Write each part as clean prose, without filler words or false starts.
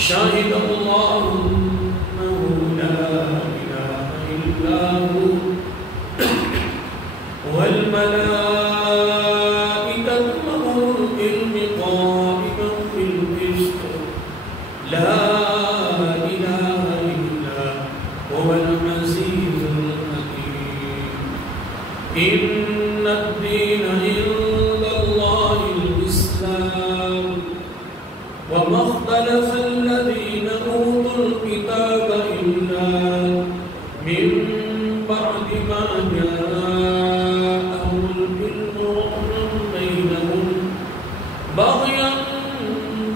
شاهد الله أنه لا إله إلا هو والملائكة وأولو العلم قائما بالقسط لا إله إلا هو العزيز الحكيم إن الدين عند الله الإسلام وما اختلف الذين أوتوا الكتاب إلا من بعد ما جاءهم العلم بينهم بغيا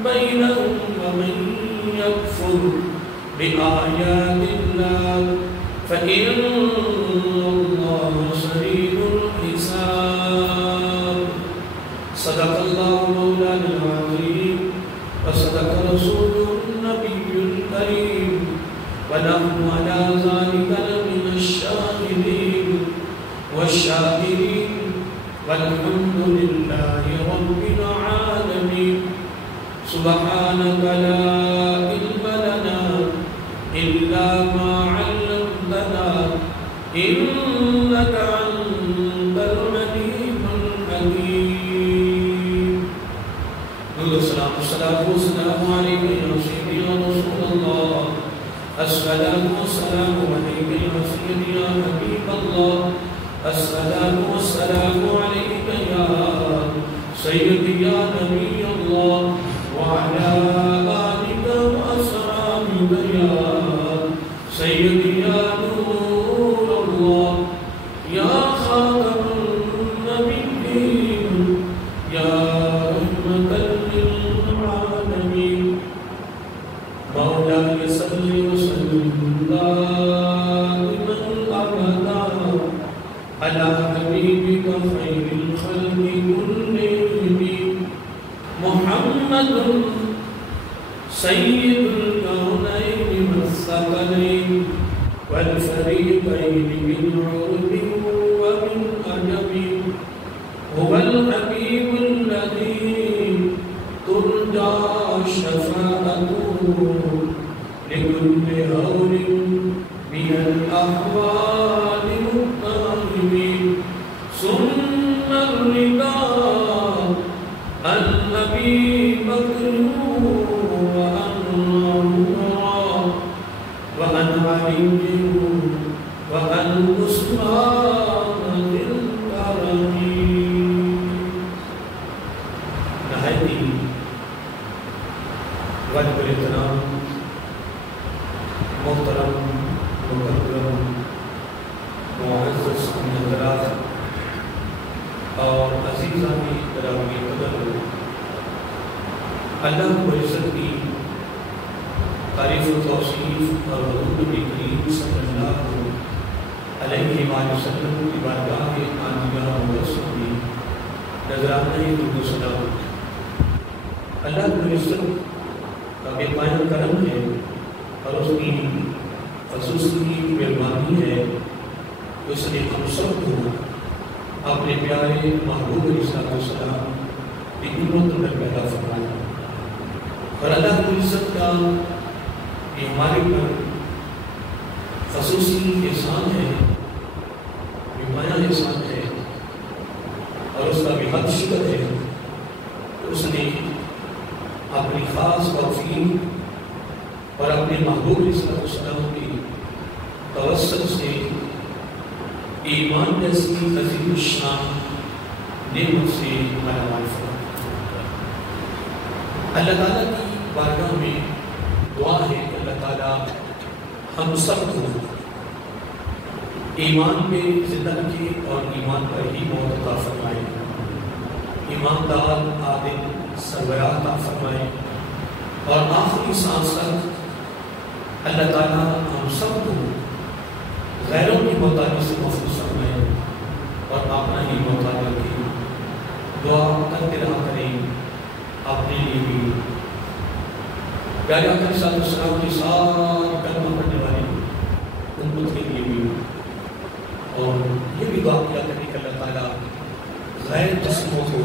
بينهم ومن يكفر بآيات الله فإن الله سريع الحساب. صدق الله مولانا العظيم وصدق رسوله النبي الكريم ونحن على ذلك لمن الشاهدين والشاكرين والحمد لله رب العالمين. سبحانك لا علم لنا إلا ما علمتنا إنك أنت العليم الحكيم. الصلاة والسلام عليك يا سيدي يا رسول الله. الصلاة والسلام عليك يا سيدي يا حبيب الله. الصلاة والسلام عليك يا سيدي يا نبي الله وعلى آلك وأصحابك يا سيدي يا نور الله يا خاتم النبيين يا رحمة للعالمين. مولاي صل وسلم دائما أبدا على حبيبك خير الخلق كلهم محمد سيد الكونين والثقلين والفريقين من عرب ومن عجم. هو الحبيب الذي ترجى شفاعته لكل هول من الأحوال مضطربين. ثم الرضا النبي بكر وأن عمر وأن علي وأن عثمان ذي الكرم. نہایتی واجب الاحترام محترم مکرم معزز حضرات اور عزیزان گرامی قدر، اللہ رب العزت کی تعریف و توصیف اور حضور نبی کریم صلی اللہ علیہ وسلم کی بارگاہ عالیہ مقدس میں نذرانہ درود و سلام. اللہ رب العزت کا بے پایہ کرم ہے اور اس کی خصوصی مہربانی ہے کہ اس نے ہم سب کو اپنے پیارے محبوب علیہ السلام کی امت میں پیدا فرمایا. اور اللہ رب العزت کا یہ ہمارے پر خصوصی احسان ہے، بے پایہ احسان ہے اور اس کا بے حد شکر ہے کہ اس نے اپنی خاص توفیق اور اپنے محبوب علیہ السلام کی توسط سے ایمان جیسی عظیم الشان نعمت سے مالامال فرمایا. اللہ تعالیٰ کی بارگاہ میں دعا ہے کہ اللہ تعالیٰ ہم سب کو ایمان پہ زندہ رکھے اور ایمان پر ہی موت عطا فرمائے، ایماندار عادل سربراہ عطا فرمائے، اور آخری سانس تک اللہ تعالیٰ ہم سب کو غیروں کی محتاجی سے محفوظ فرمائے اور اپنا ہی محتاج رکھے. دعا کرتے رہا کریں اپنے لیے بھی، پیارے آقا صلی اللہ علیہ وسلم کی ساری کلمہ پڑھنے والے امت کے لیے بھی، اور یہ بھی دعا کیا کریں کہ اللہ تعالیٰ غیر قسموں کو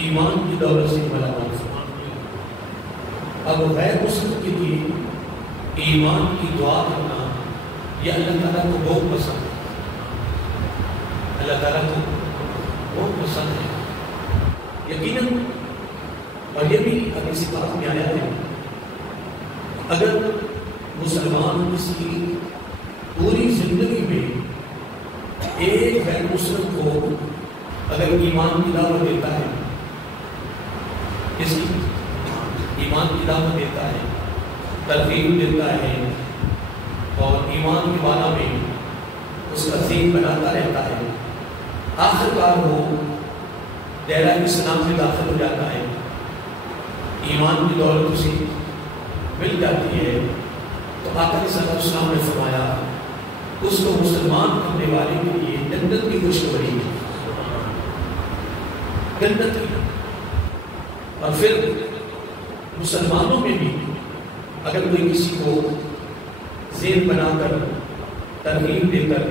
ایمان کی دولت سے ملامال فرمائے. اب غیر مسلم کے لیے ایمان کی دعا کرنا یہ اللہ تعالیٰ کو بہت پسند ہے، اللہ تعالیٰ کو بہت پسند ہے یقیناً۔ اور یہ بھی حدیث پاک میں آیا ہے اگر مسلمان اس کی پوری زندگی میں ایک غیر مسلم کو اگر ایمان کی دعوت دیتا ہے، اس کی ایمان کی دعوت دیتا ہے، ترغیب دیتا ہے اور ایمان کے بارے میں اس کا ذہن بناتا رہتا ہے، آخر کار وہ دائرہ اسلام میں داخل ہو جاتا ہے، ایمان کی دولت اسے مل جاتی ہے، تو آقا صلی اللہ علیہ وسلم نے فرمایا اس کو مسلمان کرنے والے کے لیے جنت کی خوشخبری ہے، جنت کی۔ اور پھر مسلمانوں میں بھی اگر کوئی کسی کو ذہن بنا کر، ترغیب دے کر،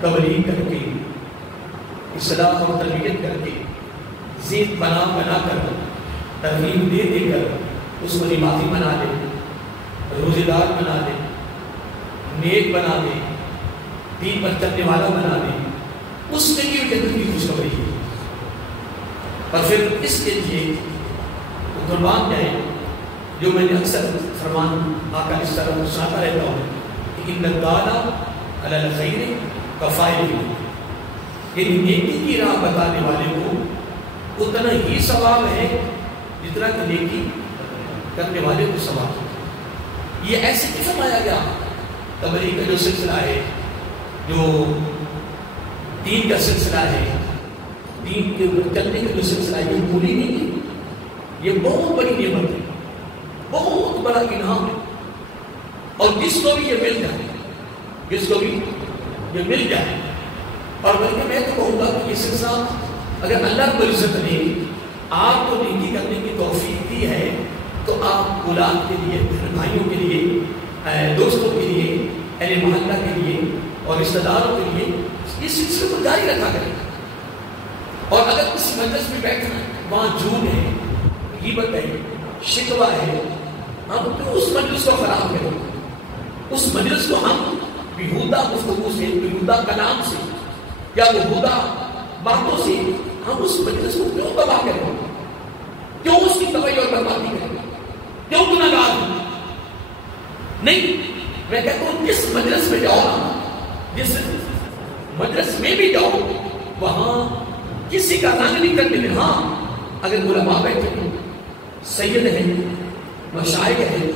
تبلیغ کر کے، اصلاح اور تربیت کر کے، ذہن بنا کر، ترغیب دے کر اس کو نمازی بنا دے، روزے دار بنا دے، نیک بنا دے، دین پر چلنے والا بنا دے، اس کے لیے جنت کی خوشخبری ہے۔ اور پھر اس کے لیے قربان جائے، جو میں نے اکثر فرمان آقا اس طرح سناتا رہتا ہوں کہ ان الدالا علی الخیر کفاعلہ، یعنی نیکی کی راہ بتانے والے کو اتنا ہی ثواب ہے جتنا کہ نیکی کرنے والے کو ثواب ہے۔ یہ ایسے نہیں فرمایا گیا تبلیغ کا جو سلسلہ ہے، جو دین کا سلسلہ ہے، دین کے چلنے کا جو سلسلہ ہے، یہ بھولی نہیں ہے، یہ بہت بڑی نعمت ہے، بہت بڑا انعام ہے، اور جس کو بھی یہ مل جائے، جس کو بھی یہ مل جائے، اور بلکہ میں تو کہوں گا کہ یہ سلسلہ اگر اللہ رب العزت نے آپ کو نیکی کرنے کی توفیق دی ہے تو آپ اولاد کے لیے، بھائیوں کے لیے، دوستوں کے لیے، اہل محلہ کے لیے اور رشتہ داروں کے لیے اس سلسلے کو جاری رکھا کریں۔ اور اگر کسی مجلس میں بیٹھنا وہاں جھوٹ ہے، غیبت ہے، شکوہ ہے، ہم کیوں اس مجلس کو خراب کریں؟ اس مجلس کو ہم بیہودہ گفتگو سے، بیہودہ کلام سے یا بیہودہ باتوں سے ہم اس مجلس کو کیوں تباہ کریں؟ کیوں اس کی تباہی اور بربادی کریں؟ کیوں گناہگار ہوں؟ نہیں، میں کہتا ہوں جس مجلس میں جاؤ نا، جس مجلس میں بھی جاؤ، وہاں کسی کا رنگ نہیں کرنے میں۔ ہاں اگر علماء بیٹھے ہیں، سید ہیں، مشائخ ہیں،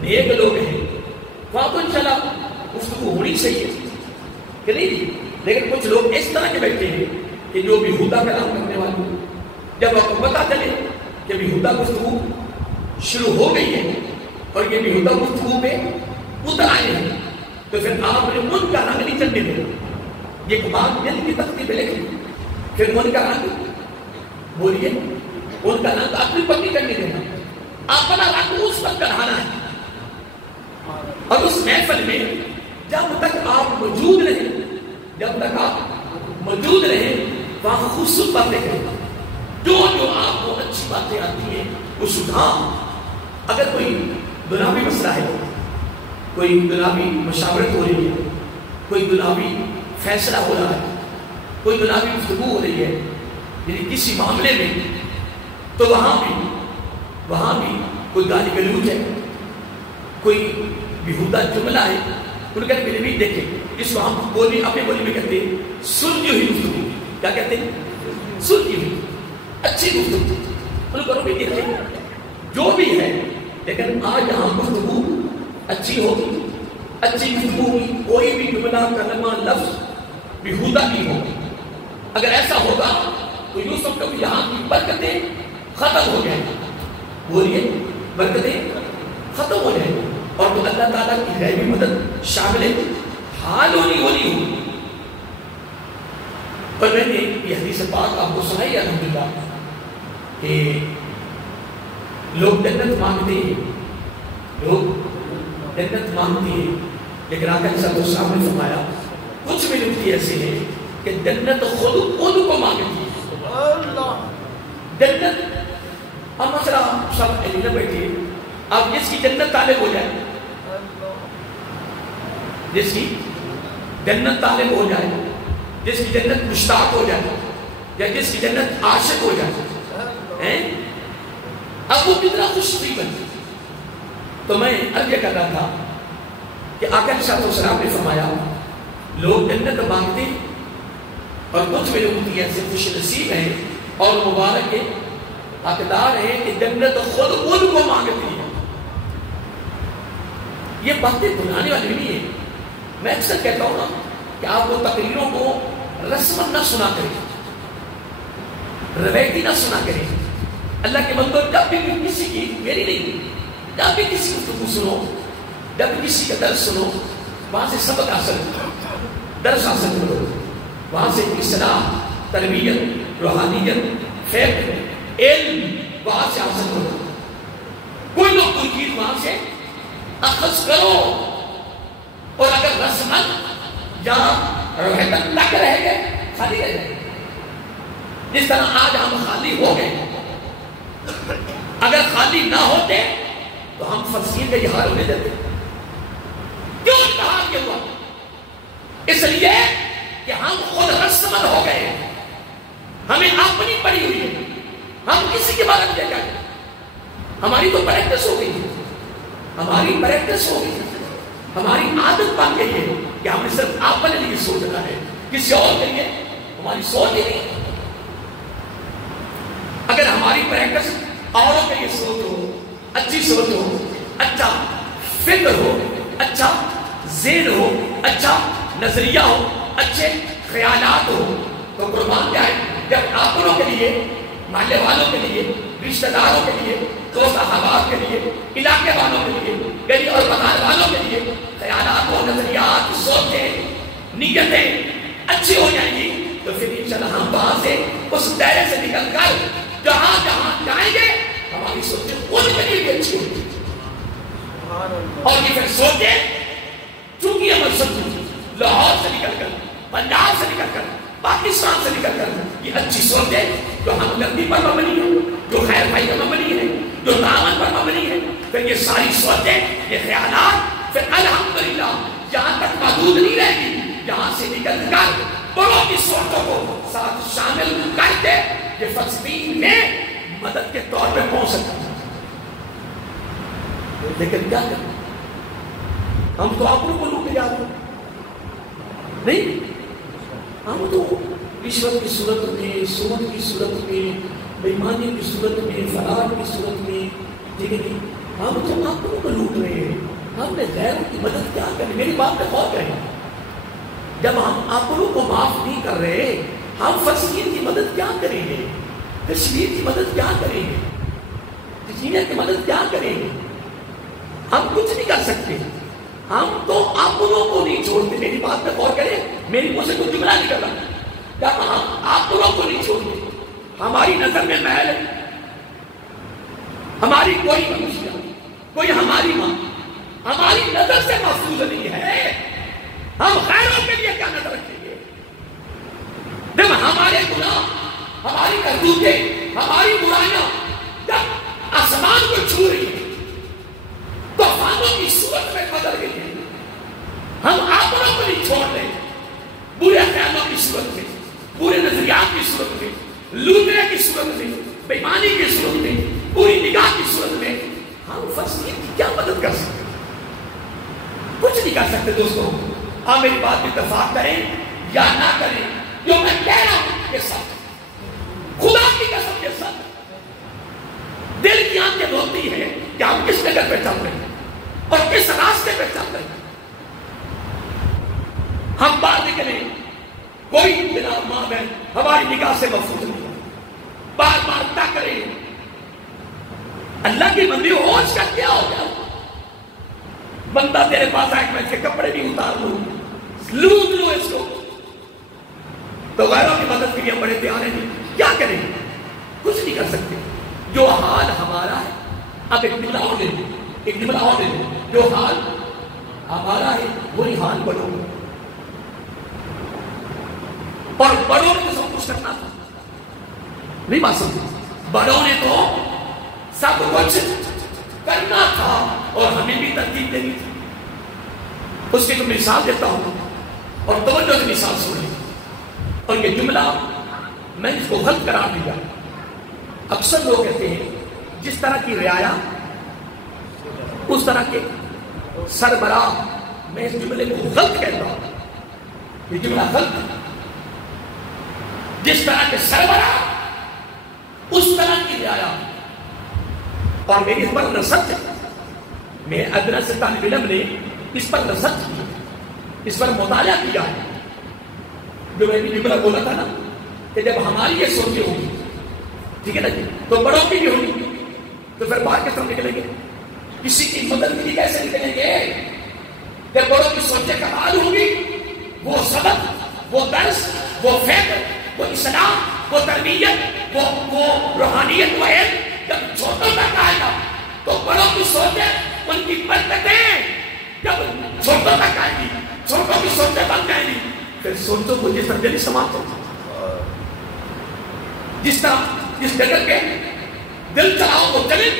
نیک لوگ ہیں، وہاں تو انشاءاللہ گفتگو ہونی چاہیے کہ نہیں، لیکن کچھ لوگ اس طرح کے بیٹھے ہیں کہ جو بیہودہ کلام کرنے والے، جب آپ کو پتا چلے کہ بیہودہ گفتگو شروع ہو گئی ہے اور یہ بیہودہ گفتگو پہ اتر آئے ہیں، تو پھر آپ نے ان کا رنگ نہیں چڑھنے دیں۔ یہ بات دل کی تختی پہ لکھ لی، پھر ان کا رنگ بولیے، ان کا رنگ اپنی پتی کرنے دینا، اپنا رنگ اس وقت چڑھانا ہے۔ اور اس محفل میں جب تک آپ موجود رہیں، جب تک آپ موجود رہیں، وہاں خوبصورت باتیں کریں، جو آپ کو اچھی باتیں آتی ہیں وہ سدھا۔ اگر کوئی دنیاوی مسئلہ ہے، کوئی دنیاوی مشاورت ہو رہی ہے، کوئی دنیاوی فیصلہ ہو رہا ہے، کوئی دنیاوی گفتگو ہو رہی ہے، یعنی کسی معاملے میں، تو وہاں بھی کوئی گالی گلوچ ہے، کوئی بیہودہ جملہ ہے، ان کا بھی دیکھیں، اس کو ہم بولی اپنی بولی میں کہتے ہیں سلجھی ہوئی گفتگو۔ کیا کہتے ہیں؟ سلجھی ہوئی اچھی گفتگو، ان کو بھی دیکھیں جو بھی ہے، لیکن آج یہاں گفتگو اچھی ہوگی، اچھی گفتگو ہوگی، کوئی بھی جملہ، کلمہ، لفظ بیہودہ نہیں ہوگی۔ اگر ایسا ہوگا تو یوں سمجھو کہ یہاں کی برکتیں ختم ہو جائیں، بولیے برکتیں ختم ہو جائیں، اور تو اللہ تعالیٰ کی غیبی مدد شامل حال ہونی ہوگی۔ پر میں نے یہ حدیث پاک آپ کو سنائی الحمدللہ کہ لوگ جنت مانگتے ہیں، لوگ جنت مانگتے ہیں، لیکن آقا صلی اللہ علیہ وسلم نے فرمایا کچھ بھی نکتے ایسے ہیں کہ جنت خود کو مانگتی ہے۔ جنت اب مسئلہ سب ایلینا بیٹھیے، اب جس کی جنت طالب ہو جائے، جس کی جنت طالب ہو جائے، جس کی جنت مشتاق ہو جائے، یا جس کی جنت عاشق ہو جائے، اب وہ کتنا خوش نصیب بن. تو میں عرض کر رہا تھا کہ آقا علیہ السلام نے فرمایا لوگ جنت مانگتے اور کچھ میں لوگ ایسے خوش نصیب ہیں اور مبارک کے حقدار ہیں کہ جنت خود ان کو مانگتی ہے. یہ باتیں بنانے والی نہیں ہے. میں اکثر کہتا ہوں نا کہ آپ کو تقریروں کو رسم نہ سنا کریں، روایتی نہ سنا کریں. اللہ کے بندوں جب بھی کسی کی، میری نہیں، جب بھی کسی گفتگو سنو، جب بھی کسی کا درس سنو، وہاں سے سبق حاصل کرو، درس حاصل کرو، وہاں سے اصلاح، تربیت، روحانیت، فقہ، علم وہاں سے حاصل کرو. کوئی لوگ کوئی چیز وہاں سے اخذ کرو. اور اگر رسمت یا روایت تک رہ گئے، خالی رہ گئے. جس طرح آج ہم خالی ہو گئے، اگر خالی نہ ہوتے تو ہم فلسطین کا یہ حال ہونے دیتے. کیوں کہا کہ ہوا؟ اس لیے کہ ہم خود رسمت ہو گئے، ہمیں اپنی پڑی ہوئی ہے، ہم کسی کے بارے میں لے جائیں. ہماری تو پریکٹس ہو گئی ہے، ہماری پریکٹس ہو گئی ہے، ہماری عادت بن گئی ہے کہ ہمیں صرف اپنے لیے سوچنا ہے، کسی اور کے لیے ہماری سوچ ہی نہیں. اگر ہماری پریکٹس اوروں کے لیے سوچ ہو، اچھی سوچ ہو، اچھا فکر ہو، اچھا ذہن ہو، اچھا نظریہ ہو، اچھے خیالات ہو، تو قربان جائے. جب اپنوں کے لیے، محلے والوں کے لیے، رشتہ داروں کے لیے، دوست احباب کے لیے، علاقے والوں کے لیے، گلی اور بازار والوں کے لیے خیالات و نظریات، سوچیں، نیتیں اچھی ہو جائیں گی، تو پھر انشاءاللہ ہم وہاں سے اس دائرے سے نکل کر جہاں جہاں جائیں گے ہماری سوچیں ان کے لیے بھی اچھی ہوگی. اور یہ پھر سوچیں چونکہ ہم سوچیں لاہور سے نکل کر، پنجاب سے نکل کر، پاکستان سے نکل کر یہ اچھی سوچیں جو ہم لمبی پر مبنی ہے، جو خیر بھائی پر مبنی ہے، جو تعاون پر مبنی ہے. پھر یہ ساری سوچیں، یہ خیالات پھر الحمدللہ جہاں تک محدود نہیں رہے گی، یہاں سے نکل کر بڑوں کی سوچوں کو ساتھ شامل کر کے یہ فلسطین میں مدد کے طور پہ پہنچ سکتا ہے. لیکن کیا کریں؟ ہم تو آپ کو لوگ جا رہے نہیں، ہم تو رشوت کی صورت میں، سود کی صورت میں، بےمانی کی صورت میں، فرار کی صورت میں، ٹھیک ہے جی، ہم تو آپ کو لوٹ رہے ہیں. ہم نے غیروں کی مدد کیا کریں؟ میری بات پہ غور کریں. جب ہم اپنوں کو معاف نہیں کر رہے، ہم فلسطین کی مدد کیا کریں گے؟ کشمیر کی مدد کیا کریں گے؟ کشمیر کی مدد کیا کریں گے؟ ہم کچھ نہیں کر سکتے. ہم تو اپنوں کو نہیں چھوڑتے. میری بات پہ غور کریں، میری منہ سے کچھ جملہ نہیں کر رہا. جب ہم اپنوں کو نہیں چھوڑتے، ہماری نظر میں محل ہے، ہماری کوئی منشیہ، کوئی ہماری ماں ہماری نظر سے محفوظ نہیں ہے، ہم غیروں کے لیے کیا نظر رکھیں گے؟ جب ہمارے گناہ، ہماری کرتوتیں، ہماری برائیاں جب آسمان کو چھو رہی ہیں، طوفانوں کی صورت میں بدل گئی ہیں، ہم اپنوں کو نہیں چھوڑ رہے. برے خیالوں کی صورت میں، برے نظریات کی صورت میں، لوٹنے کی صورت میں، بےمانی کی صورت میں، بری نگاہ کی صورت میں ہم فلسطین کی کیا مدد کر سکتے؟ کچھ نہیں کر سکتے. دوستوں آپ میری بات پہ اتفاق کریں یا نہ کریں، جو میں کہہ رہا ہوں یہ سب خدا کی قسم یہ سب دل کی آنکھیں روتی ہیں کہ ہم کس جگہ پہ چل رہے ہیں اور کس راستے پہ چل رہے ہیں. ہم باہر نکلیں، کوئی جناب ماں بہن ہماری نگاہ سے محفوظ نہیں، بار بار ٹکرے. اللہ کی بندی ہوش کا کیا ہو گیا؟ بندہ تیرے پاس آئے کہ میں اس کے کپڑے بھی اتار لوں، لوٹ لوں اس کو، تو غیروں کی مدد کے لیے ہم بڑے پیارے ہیں. کیا کریں؟ کچھ نہیں کر سکتے. جو حال ہمارا ہے، اب ایک جملہ اور لے لیں، ایک جملہ اور لے لیں، جو حال ہمارا ہے وہی حال بڑوں کا. اور بڑوں نے تو سب کچھ کرنا تھا، نہیں بات سمجھے؟ بڑوں نے تو سب کچھ کرنا تھا اور ہمیں بھی ترتیب دینی تھی. اس کی تو مثال دیتا ہوں اور توجہ سے مثال سنیں. اور یہ جملہ میں اس کو غلط قرار دیا. اکثر لوگ کہتے ہیں جس طرح کی رعایا اس طرح کے سربراہ. میں اس جملے کو غلط کہتا ہوں. یہ جملہ غلط ہے. جس طرح کے سربراہ اس طرح کی رعایا. اور میری اس پر نصرت ہے. میں ادنا سے طالب علم نے اس پر نصرت کی, اس پر مطالعہ کیا ہے. جو میں نے جملہ بولا تھا نا کہ جب ہماری یہ سوچیں ہوگی, ٹھیک ہے نا جی, تو بڑوں کی بھی ہوگی, تو پھر باہر کس طرح نکلیں گے؟ کسی کی مدد کے لیے کیسے نکلیں گے؟ جب بڑوں کی سوچیں کمال ہوگی, وہ سبق, وہ درس, وہ فکر, وہ اسلام, وہ تربیت, وہ روحانیت, وہ علم جب چھوٹوں تک آئے گا تو بڑوں کی سوچیں, ان کی برکتیں جب چھوٹوں تک آئیں گی, چھوٹوں کی سوچیں بن جائیں گی, پھر سوچوں کو جس طرح جلی سماعت ہوتی, جس طرح جس جگہ کے دل چلاؤ وہ چلے.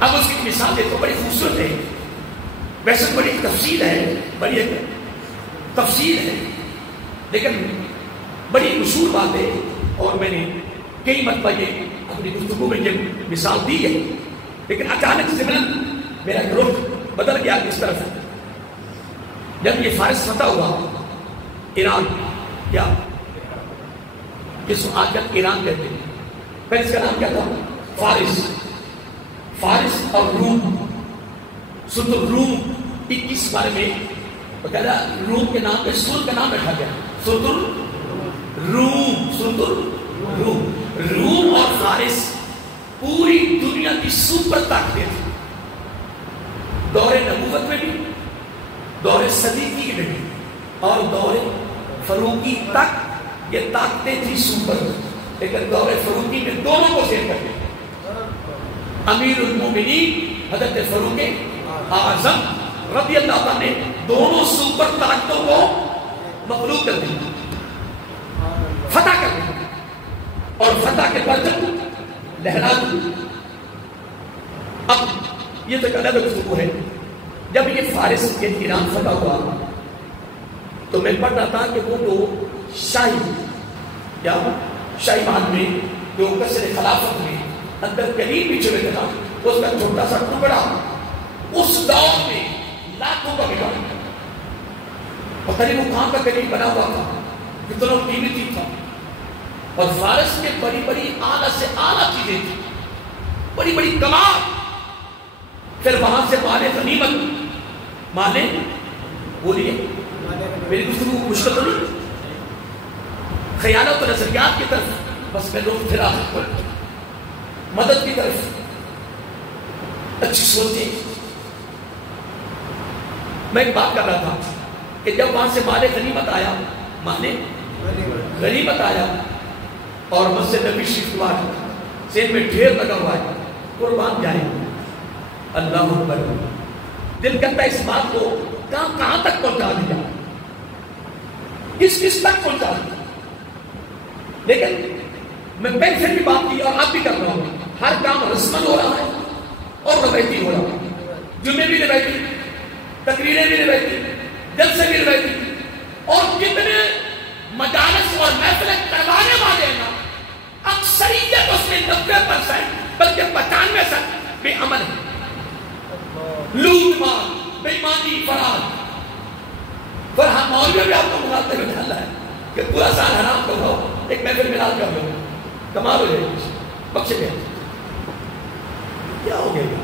اب اس کی مثال دیکھو, بڑی خوبصورت ہے. ویسے بڑی تفصیل ہے, بڑی تفصیل ہے, لیکن بڑی مشہور بات ہے. اور میں نے کئی مرتبہ یہ اپنی گفتگو میں یہ مثال دی ہے, لیکن اچانک سے میرا رخ بدل گیا اس طرف. جب یہ فارس فتح ہوا, ایران, کیا جس آج کل ایران کہتے ہیں, پہلے اس کا نام کیا تھا؟ فارس. فارس اور روم, سلطنت الروم اس بارے میں بتایا. روم کے نام پہ سلطنت کا نام رکھا گیا, سلطنت الروم. سلطنت الروم, روم اور فارس پوری دنیا کی سپر طاقتیں تھیں. دور نبوت میں بھی, دور صدیقی میں بھی, اور دور فاروقی تک یہ طاقتیں تھی سپر. لیکن دور فاروقی میں دونوں کو شیر کر دیا. امیر المومنین حضرت فاروق اعظم رضی اللہ عنہ نے دونوں سپر طاقتوں کو مغلوب کر دیا, فتح کر دیا, اور فتح کے پرچم لہرا دیا. اب یہ تو الگ گفتگو ہے. جب یہ فارس کے ایران فتح ہوا تو میں پڑھ رہا تھا کہ وہ تو شاہی یا شاہی محل میں جو قصر خلافت میں اندر قریب بھی چلے تھا, اس کا چھوٹا سا ٹکڑا اس دور میں لاکھوں کا ملا. پتہ نہیں وہ کہاں کا قریب بنا ہوا تھا, کتنا قیمتی تھا. اور فارس میں بڑی بڑی اعلیٰ سے اعلیٰ چیزیں تھیں, بڑی بڑی کمال. پھر وہاں سے مالے غنیمت, مالے بولیے میری گفتگو مشکل تو نہیں, خیالات و نظریات کی طرف بس میں لوگ پھرا مدد کی طرف, اچھی سوچیں. میں ایک بات کر رہا تھا کہ جب وہاں سے مالے غنیمت آیا, مالے غنیمت آیا, اور مسجد نبی شریف ہوا, سین میں ڈھیر لگا ہوا ہے, قربان جائیں. اللہ اکبر. دل کرتا ہے اس بات کو کہاں تک پہنچا دیا, کس تک پہنچا دیا. لیکن میں پہلے سے بھی بات کی اور اب بھی کر رہا ہوں, ہر کام رسمن ہو رہا ہے اور روایتی ہو رہا ہے. جمعے بھی روایتی, تقریریں بھی روایتی, جلسے بھی روایتی, اور کتنے مجالس اور محفلیں کروانے والے ہیں نا, اکثریت اس میں 90% بلکہ 95% بے عمل ہے. لوٹ مار, بےایمانی, فرار. فرحان مولوی بھی آپ کو بلاتے ہوئے ڈالا ہے کہ پورا سال حرام کرو, ایک محفل ملال کر لو, کمال ہو جائے, بخشے گئے. کیا ہو گیا؟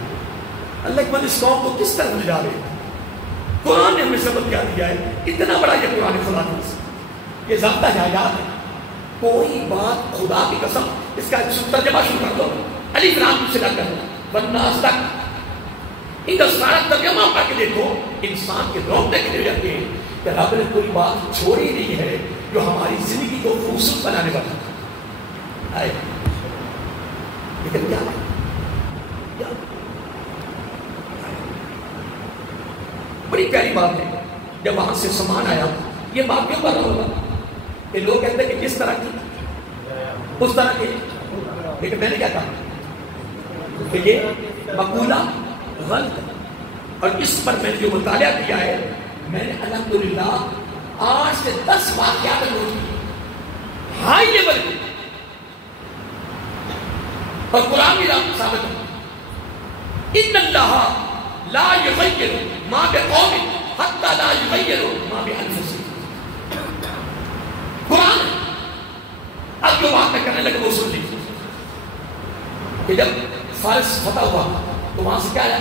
اللہ کے بندے اس قوم کو کس طرح لے جا رہے ہیں؟ قرآن نے ہمیں سبق کیا دیا ہے, اتنا بڑا یہ قرآن خدا کا, یہ ضابطہ جائیداد ہے. کوئی بات خدا کی قسم, اس کا ترجمہ شروع کر دو, الف لام سے لگ کر والناس تک, ان کا سارا ترجمہ پڑھ کے دیکھو, انسان کے روتے کے لیے جاتے ہیں کہ رب نے کوئی بات چھوڑی نہیں ہے جو ہماری زندگی کو خوبصورت بنانے والا ہے. لیکن کیا ہے, بڑی پیاری بات ہے. جب وہاں سے سامان آیا, یہ بات کیوں کر رہا ہوگا کہ لوگ کہتے ہیں کہ جس طرح کی اس طرح کے, لیکن میں نے کیا کہا تو یہ مقولہ غلط ہے، اور اس پر میں نے جو مطالعہ کیا ہے، میں نے الحمدللہ 8 سے 10 واقعات نوٹ کیے ہائی لیول کے، اور قرآن بھی ثابت ہے ان اللہ لا یغیر ما بقوم حتی لا یغیروا ما بانفسہم۔ قرآن اب جو بات میں کرنے لگے وہ سن لیجیے کہ جب فارس فتح ہوا تو وہاں سے کیا آیا؟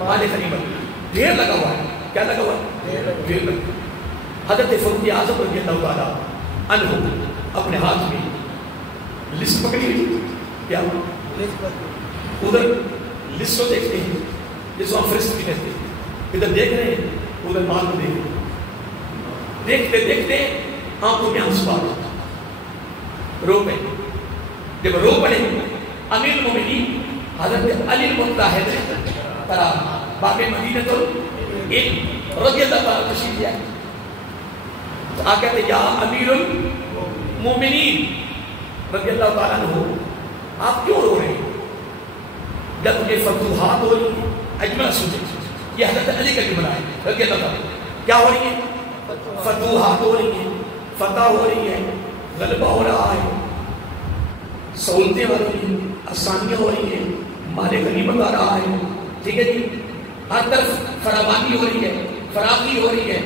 مال غنیمت ڈھیر لگا ہوا ہے۔ کیا لگا ہوا ہے؟ ڈھیر لگا۔ حضرت فاروق اعظم رضی اللہ تعالیٰ عنہ اپنے ہاتھ میں لسٹ پکڑی ہوئی، کیا ادھر لسٹ کو دیکھتے ہیں جس کو ہم فہرست بھی کہتے ہیں، ادھر دیکھ رہے ہیں ادھر مال کو دیکھ رہے ہیں، دیکھتے دیکھتے آنکھوں میں آنسو آ گئے، رو پڑے۔ جب رو پڑے امیر المومنین حضرت علی المطلب ترا باب مدینہ تو ایک رضی اللہ تعالیٰ تشریف لیا تو آ کہتے یا امیر المومنین رضی اللہ تعالیٰ عنہ آپ کیوں رو رہے ہیں؟ جب یہ فتوحات ہو رہی ہیں، اجمل سنتے یہ حضرت علی کا جملہ ہے رضی اللہ تعالیٰ، کیا ہو رہی ہیں؟ فتوحات ہو رہی ہیں، فتح ہو رہی ہے، غلبہ ہو رہا ہے، سہولتیں ہو رہی ہیں، آسانیاں ہو رہی ہیں، مال غنیمت آ رہا ہے، ٹھیک ہے جی، ہر طرف فراوانی ہو رہی ہے، فراخی ہو رہی ہے۔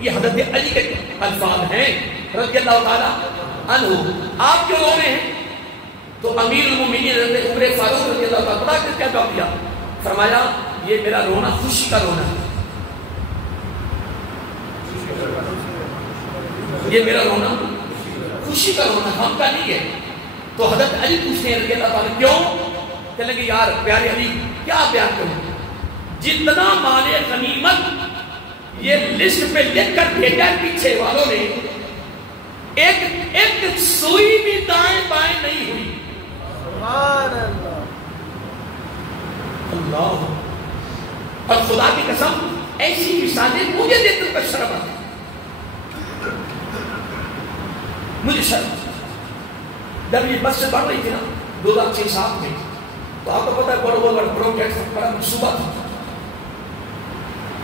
یہ حضرت علی کے الفاظ ہیں رضی اللہ تعالیٰ عنہ، آپ کیوں رو رہے ہیں؟ تو امیر المومنین حضرت عمر فاروق رضی اللہ تعالیٰ عنہ کیا جواب دیا؟ فرمایا یہ میرا رونا خوشی کا رونا ہے، یہ میرا رونا خوشی کا رونا غم کا نہیں ہے۔ تو حضرت علی پوچھتے ہیں رضی اللہ تعالیٰ کیوں؟ کہنے لگے یار پیارے علی کیا بیان کروں، جتنا مال غنیمت یہ لسٹ پہ لکھ کر بھیجا پیچھے والوں نے، ایک سوئی بھی دائیں بائیں نہیں ہوئی۔ سبحان اللہ، اور خدا کی قسم ایسی مثالیں مجھے دیکھ کر شرم آتی، مجھے شرم۔ جب یہ بس سے بڑھ رہی تھی نا 2006-7 میں، تو آپ کو پتا ہے بڑا پروجیکٹ بڑا منصوبہ تھا،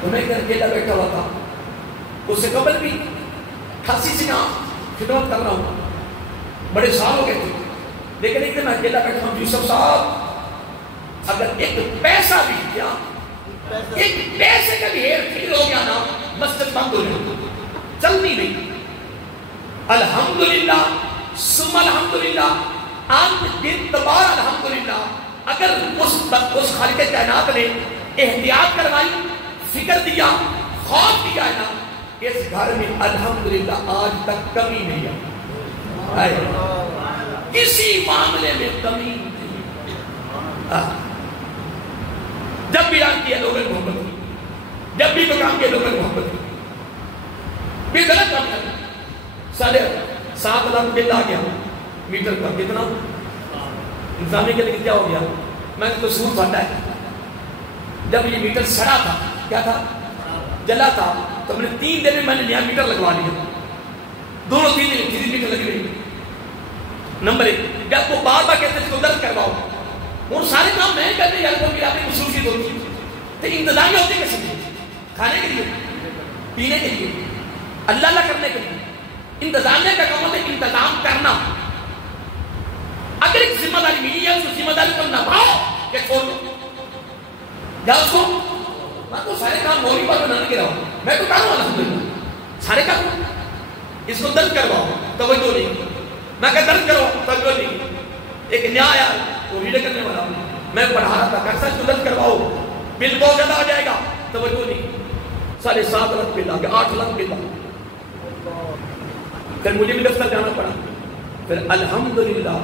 تو میں اکیلا بیٹھا ہوا تھا، اس سے قبل بھی خاصی سی خدمت کر رہا ہوں، بڑے سال ہو گئے تھے، لیکن ایک دن میں اکیلا بیٹھا ہوں، یوسف صاحب اگر ایک پیسہ بھی کیا، ایک پیسے کا بھی ہیر پھیر ہو گیا نا، مسجد بند ہو جائے، چلنی نہیں۔ الحمدللہ ثم الحمدللہ، آج دن تبار الحمدللہ، اگر اس خالق کائنات نے احتیاط کروائی، فکر دیا، خوف دیا ہے نا، اس گھر میں الحمدللہ آج تک کمی نہیں ہے، کسی معاملے میں کمی نہیں۔ جب بھی یاد کیا لوگوں نے محبت کی، جب بھی مقام کیا لوگوں نے محبت کی، بھی غلط کام کرنا۔ 7.5 لاکھ بل آ گیا میٹر کا، کتنا انتظامیہ کے لیے کیا ہو گیا؟ میں نے تو سود بھرنا ہے۔ جب یہ میٹر سڑا تھا، کیا تھا؟ جلا تھا، تو میں نے 3 دن میں نے نیا میٹر لگوا لیا، دونوں 3 دن 3 میٹر لگ رہی۔ نمبر 1، جب وہ بار بار کہتے ہیں اس کو درد کرواؤ، وہ سارے کام میں کرنے یار کو میرا اپنی مصروفیت ہوتی ہے، تو انتظامیہ ہوتی ہے کسی لیے؟ کھانے کے لیے، پینے کے لیے، اللہ اللہ کرنے کے لیے۔ انتظامیہ کا کام ہوتا ہے انتظام کرنا۔ اگر ایک ذمہ داری ملی ہے اس ذمہ داری کو نبھاؤ یا چھوڑ دو، یا اس کو میں تو سارے کام موری پر بنانے کے رہا ہوں، میں تو کروں الحمدللہ سارے کام، اس کو درد کرواؤ توجہ نہیں، میں کہ درد کرو توجہ نہیں۔ ایک نیا آیا وہ ریڈے کرنے والا، میں پڑھا رہا تھا کہ سچ درد کرواؤ، بل بہت زیادہ آ جائے گا، توجہ نہیں۔ 7.5 لاکھ بل آ گیا، 8 لاکھ بل آ گیا، پھر مجھے بھی دفتر جانا پڑا۔ پھر الحمدللہ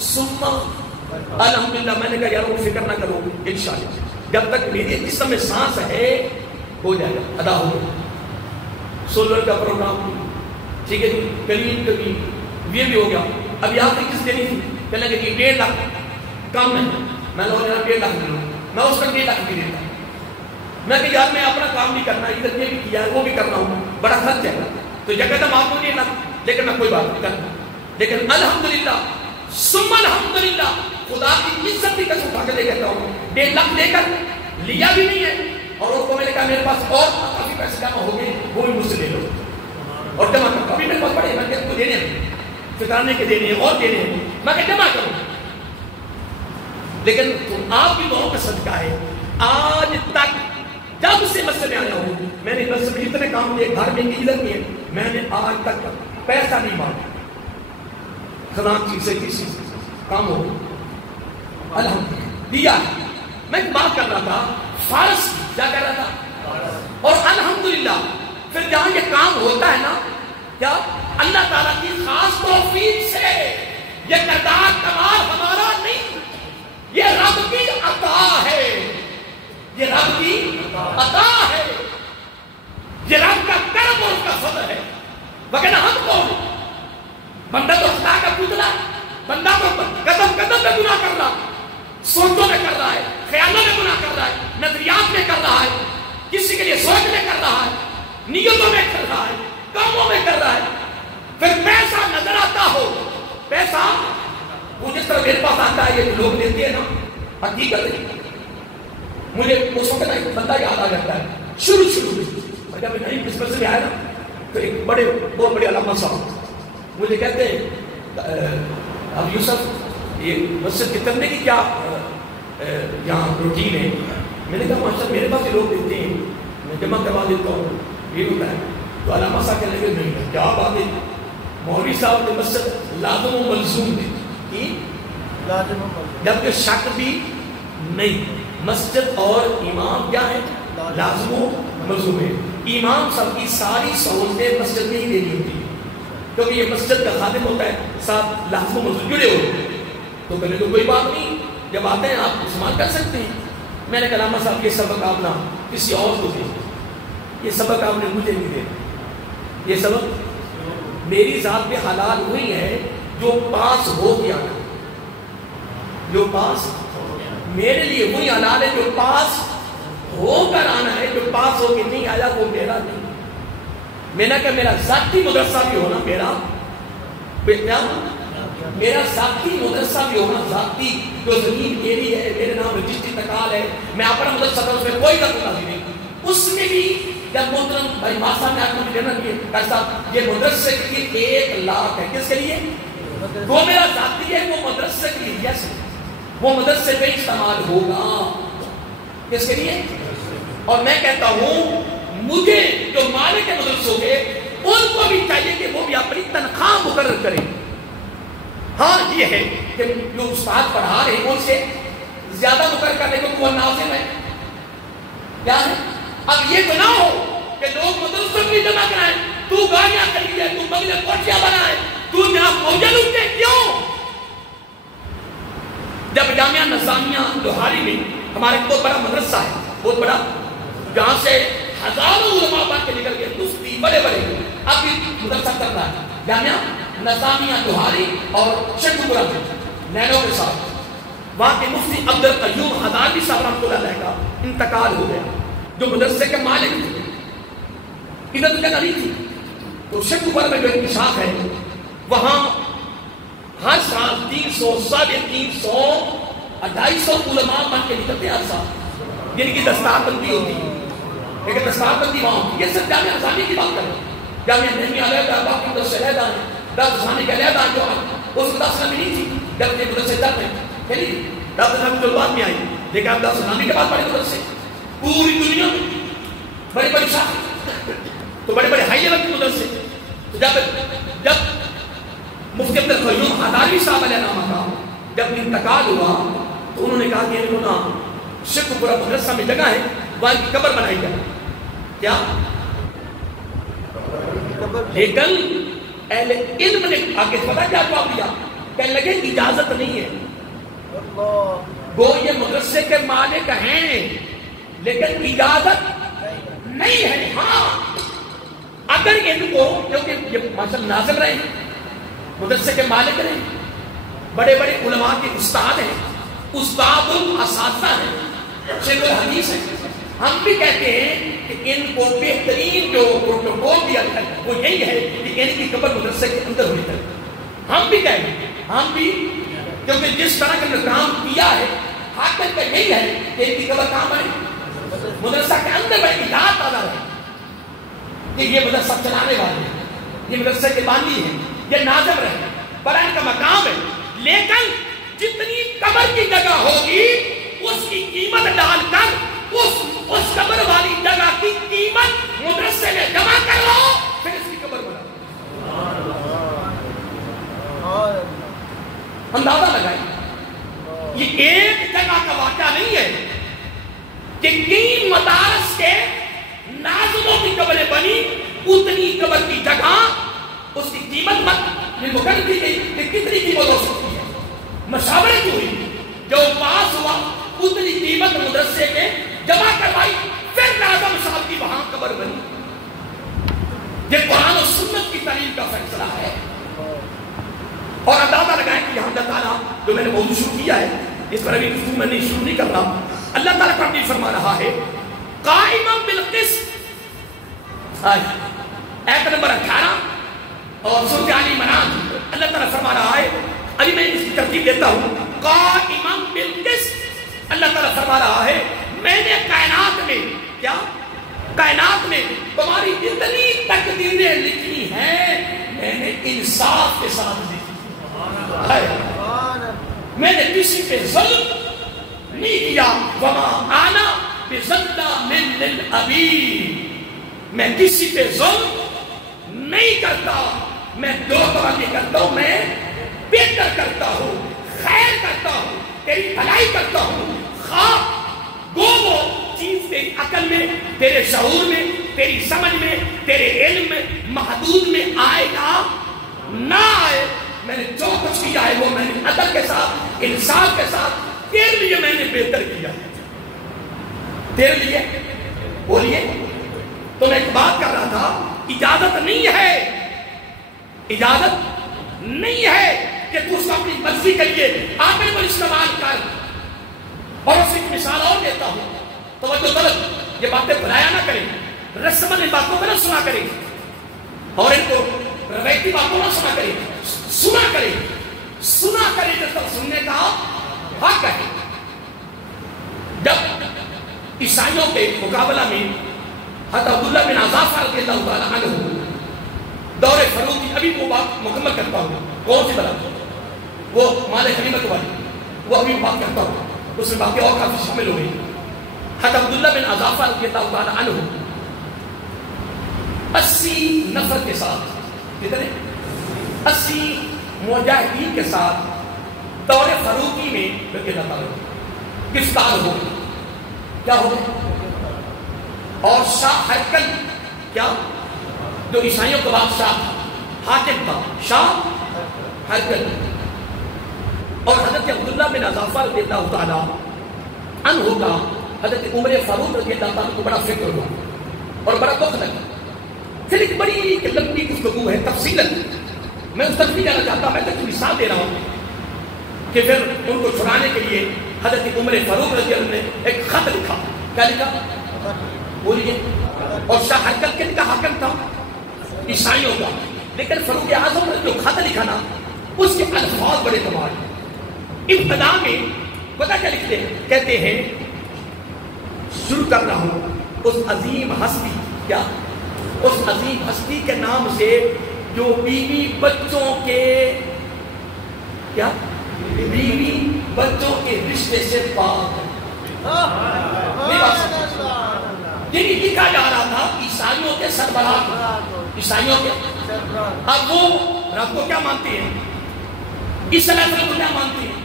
ثم الحمدللہ، میں نے کہا یار وہ فکر نہ کرو، انشاءاللہ جب تک میری جسم میں سانس ہے ہو جائے گا، ادا ہو گا۔ سولر کا پروگرام، ٹھیک ہے جی، کلین کبھی یہ بھی ہو گیا۔ اب یہاں سے کس دینی تھی؟ کہنے لگے کہ 1.5 لاکھ کم ہے، میں نے 1.5 لاکھ دوں، میں اس کا 1.5 لاکھ بھی دیتا۔ میں کہ یار میں اپنا کام نہیں کرنا، ادھر یہ بھی کیا ہے وہ بھی کرنا ہوں، بڑا خرچ ہے، تو یہ کہتا آپ کو 1.5 لاکھ، لیکن میں کوئی بات نہیں کرتا۔ لیکن الحمدللہ ثم الحمدللہ خدا کی عزت کی قسم اٹھا کے لے کہتا ہوں 1.5 لاکھ دے کر لیا بھی نہیں ہے، اور اس کو میں نے کہا میرے پاس اور کافی پیسے جمع ہو گئے، وہ بھی مجھ سے لے لو اور جمع کرو. ابھی میرے پاس پڑے میں کہ دینے ہیں، فطرانے کے دینے ہیں اور دینے ہیں، میں کہ جمع کروں. لیکن آپ کی دعاؤں کا صدقہ ہے، آج تک جب سے مسجد میں آیا ہوں میں نے مسجد میں اتنے کام کیے، گھر میں عزت کیے، میں نے آج تک پیسہ نہیں مانگا. خزانچی سے کسی کام ہو الحمدللہ دیا. میں بات کر رہا تھا فارس کی، کیا کر رہا تھا، اور الحمدللہ پھر جہاں یہ کام ہوتا ہے نا، کیا اللہ تعالیٰ کی خاص توفیق سے، یہ کردار کمال ہمارا نہیں، یہ رب کی عطا ہے، یہ رب کی عطا ہے، یہ رب کا کرم اور اس کا فضل ہے. وگرنہ ہم کون؟ بندہ تو خدا کا پتلا، بندہ تو قدم قدم میں گناہ کر رہا، سوچوں میں کر رہا ہے، خیالوں میں گناہ کر رہا ہے، نظریات میں کر رہا ہے، کسی کے لیے سوچ میں کر رہا ہے، نیتوں میں کر رہا ہے، کاموں میں کر رہا ہے. پھر پیسہ نظر آتا ہو، پیسہ وہ جس طرح میرے پاس آتا ہے، یہ لوگ دیتے ہیں نا، حقیقت ہے. مجھے اس وقت ایک بندہ یاد آ جاتا ہے شروع میں جب میں اس مسجد میں آیا نا، تو ایک بہت بڑے علامہ صاحب مجھے کہتے ہیں اب یوسف یہ مسجد کتنے کی کیا یہاں روٹین ہے. میں نے کہا ماشاءاللہ میرے پاس لوگ دیتے ہیں، میں جمع کروا دیتا ہوں، یہ ہوتا ہے. تو علامہ صاحب کہنے لگے نہیں کیا بات ہے، مولوی صاحب نے مسجد لازم و ملزوم دی، جبکہ شک بھی نہیں. مسجد اور امام کیا ہے، لازم و ملزوم ہے. امام سب کی ساری سہولتیں مسجد میں ہی دینی ہوتی ہے، کیونکہ یہ مسجد کا خادم ہوتا ہے، ساتھ لازم و ملزوم جڑے ہوتے ہیں. تو پہلے تو کوئی بات نہیں، جب آتے ہیں آپ استعمال کر سکتے ہیں. میں نے کہا علامہ صاحب یہ سبق آپ نہ کسی اور کو دیں، یہ سبق آپ نے مجھے نہیں دینا، یہ سبق میری ذات پہ حلال ہوئی ہے جو پاس ہو گیا نا، جو پاس میرے لیے وہی حلال ہے جو پاس ہو کر آنا ہے، جو پاس ہو کے نہیں آیا وہ میرا نہیں. میں نے کہا میرا ذاتی مدرسہ بھی ہونا، میرا ذاتی مدرسہ بھی ہونا، ذاتی جو زمین میری ہے، میرے نام رجسٹری تکال ہے، میں اپنا مدرسہ تھا، اس میں کوئی دخل نہیں. اس میں بھی جب محترم بھائی ماسا نے آپ کو دینا دیے صاحب یہ مدرسے کے لیے 1 لاکھ ہے، کس کے لیے؟ وہ میرا ذاتی ہے، وہ مدرسے کے لیے، یس وہ مدرسے پہ استعمال ہوگا، کس کے لیے؟ اور میں کہتا ہوں مجھے جو مالک کے مدرسوں کے ان کو بھی چاہیے کہ وہ بھی اپنی تنخواہ مقرر کریں. ہاں یہ ہے کہ جو استاد پڑھا رہے ہیں ان سے زیادہ مقرر کرنے کو وہ نازم ہے، کیا ہے؟ اب یہ تو نہ ہو کہ لوگ مدرسوں بھی جمع کرائیں، تو گاڑیاں خریدے، تو بنگلے کوٹیاں بنائے، تو جہاں موجل اٹھے، کیوں؟ جب جامعہ نظامیہ لوہاری میں ہمارے بہت بڑا مدرسہ ہے، بہت بڑا، جہاں سے ہزاروں علماء بن کے نکل گئے، مفتی بڑے بڑے، اب بھی مدرسہ چل رہا ہے جامعہ نظامیہ لوہاری اور شیخوپورہ میں نینو کے ساتھ. وہاں کے مفتی عبدالقیوم ہداروی صاحب رحمۃ اللہ علیہ کا انتقال ہو گیا، جو مدرسے کے مالک تھے. ادھر جگہ نہیں تھی، تو شیخوپورہ میں جو انکشاف ہے وہاں ہر سال 300 350 250 علماء بن کے نکلتے ہر سال، جن کی دستار بندی ہوتی ہے. لیکن دستار بندی وہاں ہوتی ہے. یہ سب جامعہ نظامی کی بات کریں، جامعہ نہیں علیحدہ، باقی مدرسے علیحدہ ہیں، دار ثانی کے علیحدہ جو ہے اس دار ثانی نہیں تھی جب یہ مدرسے در میں چلی. دار ثانی جو بعد میں آئی، لیکن آپ دار ثانی کے بعد بڑے مدرسے پوری دنیا میں بڑی بڑی شاخ، تو بڑے بڑے ہائی لیول کے مدرسے. تو جب مفتی عبدالقیوم ہداروی صاحب علیہ نامہ کا جب انتقال ہوا تو انہوں نے کہا کہ ان کو نا شیخوپورہ مدرسہ میں جگہ ہے، وہاں کی قبر بنائی جائے. کیا؟ لیکن اہل علم نے آگے پتا کیا جواب دیا، کہنے لگے اجازت نہیں ہے. وہ یہ مدرسے کے مالک ہیں لیکن اجازت نہیں ہے. ہاں اگر ان کو، کیونکہ یہ ماشاءاللہ ناظم رہے ہیں، مدرسے کے مالک رہے ہیں، بڑے بڑے علماء کے استاد ہیں، استاد الاساتذہ ہیں، شیخ الحدیث ہیں. ہم بھی کہتے ہیں کہ ان کو بہترین جو پروٹوکول دیا جائے وہ یہی ہے کہ ان کی قبر مدرسے کے اندر ہونی چاہیے. ہم بھی کہیں گے، ہم بھی کیونکہ جس طرح کا کام کیا ہے حاکم پہ نہیں ہے کہ ان کی قبر کہاں بنے؟ مدرسہ کے اندر بنے گی، یاد آتا رہے کہ یہ مدرسہ چلانے والے ہیں، یہ مدرسے کے بانی ہیں، یہ ناظم رہے، بڑا ان کا مقام ہے. لیکن جتنی قبر کی جگہ ہوگی اس کی قیمت ڈال کر اس قبر والی جگہ کی قیمت مدرسے میں جمع کر لو، پھر اس کی قبر بنا. اندازہ لگائیں، یہ ایک جگہ کا واقعہ نہیں ہے کہ کئی مدارس کے ناظموں کی قبریں بنی، اتنی قبر کی جگہ اس کی قیمت مقرر کی گئی کہ کتنی قیمت ہو سکتی ہے. مشاورت ہوئی، جو پاس ہوا اتنی قیمت مدرسے میں جمع کروائی، پھر ناظم صاحب کی وہاں قبر بنی. یہ قرآن و سنت کی تعلیم کا فیصلہ ہے. اور اندازہ لگائیں کہ یہاں اللہ تعالیٰ جو میں نے موضوع شروع کیا ہے اس پر ابھی گفتگو میں نہیں شروع نہیں کر رہا. اللہ تعالیٰ قرآن فرما رہا ہے قائما بالقسط، آیت نمبر 18 اور سورۃ آل عمران. اللہ تعالیٰ فرما رہا ہے، ابھی میں اس کی ترتیب دیتا ہوں. قائما بالقسط، اللہ تعالیٰ فرما رہا ہے میں نے کائنات میں، کیا کائنات میں تمہاری جتنی تقدیریں لکھی ہیں میں نے انصاف کے ساتھ لکھی. میں نے کسی پہ ظلم نہیں کیا. وما آنا بظلام للعبید، میں کسی پہ ظلم نہیں کرتا. میں دو طرح کی کرتا ہوں، میں بہتر کرتا ہوں، خیر کرتا ہوں، تیری بھلائی کرتا ہوں. خواہ وہ چیز تیری عقل میں، تیرے شعور میں، تیری سمجھ میں، تیرے علم میں، محدود میں آئے گا نہ آئے، میں نے جو کچھ کیا ہے وہ میں نے عدل کے ساتھ، انصاف کے ساتھ تیرے لیے میں نے بہتر کیا ہے. تیرے لیے بولیے. تو میں ایک بات کر رہا تھا، اجازت نہیں ہے، اجازت نہیں ہے کہ تو اس کو اپنی مرضی کے لیے آپ نے استعمال کر. اور اس کی مثال اور دیتا ہوں، توجہ طلب، یہ باتیں بلایا نہ کریں، رسمن ان باتوں کو نہ سنا کریں، اور ان کو روایتی باتوں نہ سنا کریں، سنا کریں، سنا کریں جب تک سننے کا حق ہے. جب عیسائیوں کے مقابلہ میں حضرت عبداللہ بن عزافہ رضی اللہ تعالیٰ عنہ دور فروغ کی، ابھی وہ بات مکمل کرتا ہوں، کون سی بلا وہ مال غنیمت والی، وہ ابھی بات کرتا ہوں، اس میں باقی اور کافی شامل ہو گئی. حضرت عبداللہ بن عزافہ رضی اللہ تعالیٰ عنہ 80 نفر کے ساتھ، کتنے 80 مجاہدین کے ساتھ دور فروغی میں رضی اللہ تعالیٰ گرفتار ہو گئے. کیا ہو گئے؟ اور شاہ ہرکل، کیا جو عیسائیوں کا بادشاہ تھا، حاکم تھا، شاہ ہرکل، اور حضرت عبداللہ بن عزافہ رضی اللہ تعالیٰ عنہ کا حضرت عمر فاروق رضی اللہ تعالیٰ کو بڑا فکر ہوا اور بڑا دکھ لگا. پھر ایک بڑی لمبی گفتگو ہے تفصیلاً، میں اس تک نہیں جانا چاہتا، میں تک مثال دے رہا ہوں کہ پھر ان کو چھڑانے کے لیے حضرت عمر فاروق رضی اللہ نے ایک خط لکھا. کیا لکھا بولیے؟ اور شاہ ہرکل کن کا حاکم تھا؟ عیسائیوں کا. لیکن فاروق اعظم نے جو خط لکھا نا، اس کے الفاظ بڑے کمال. ابتدا میں پتہ کیا لکھتے ہیں؟ کہتے ہیں شروع کر رہا ہوں اس عظیم ہستی، کیا اس عظیم ہستی کے نام سے جو بیوی بچوں کے، کیا بیوی بچوں کے رشتے سے پاک ہے. یعنی لکھا جا رہا تھا عیسائیوں کے سربراہ، عیسائیوں کے. اب وہ رب کو کیا مانتے ہیں؟ عیسی علیہ السلام کو کیا مانتے ہیں؟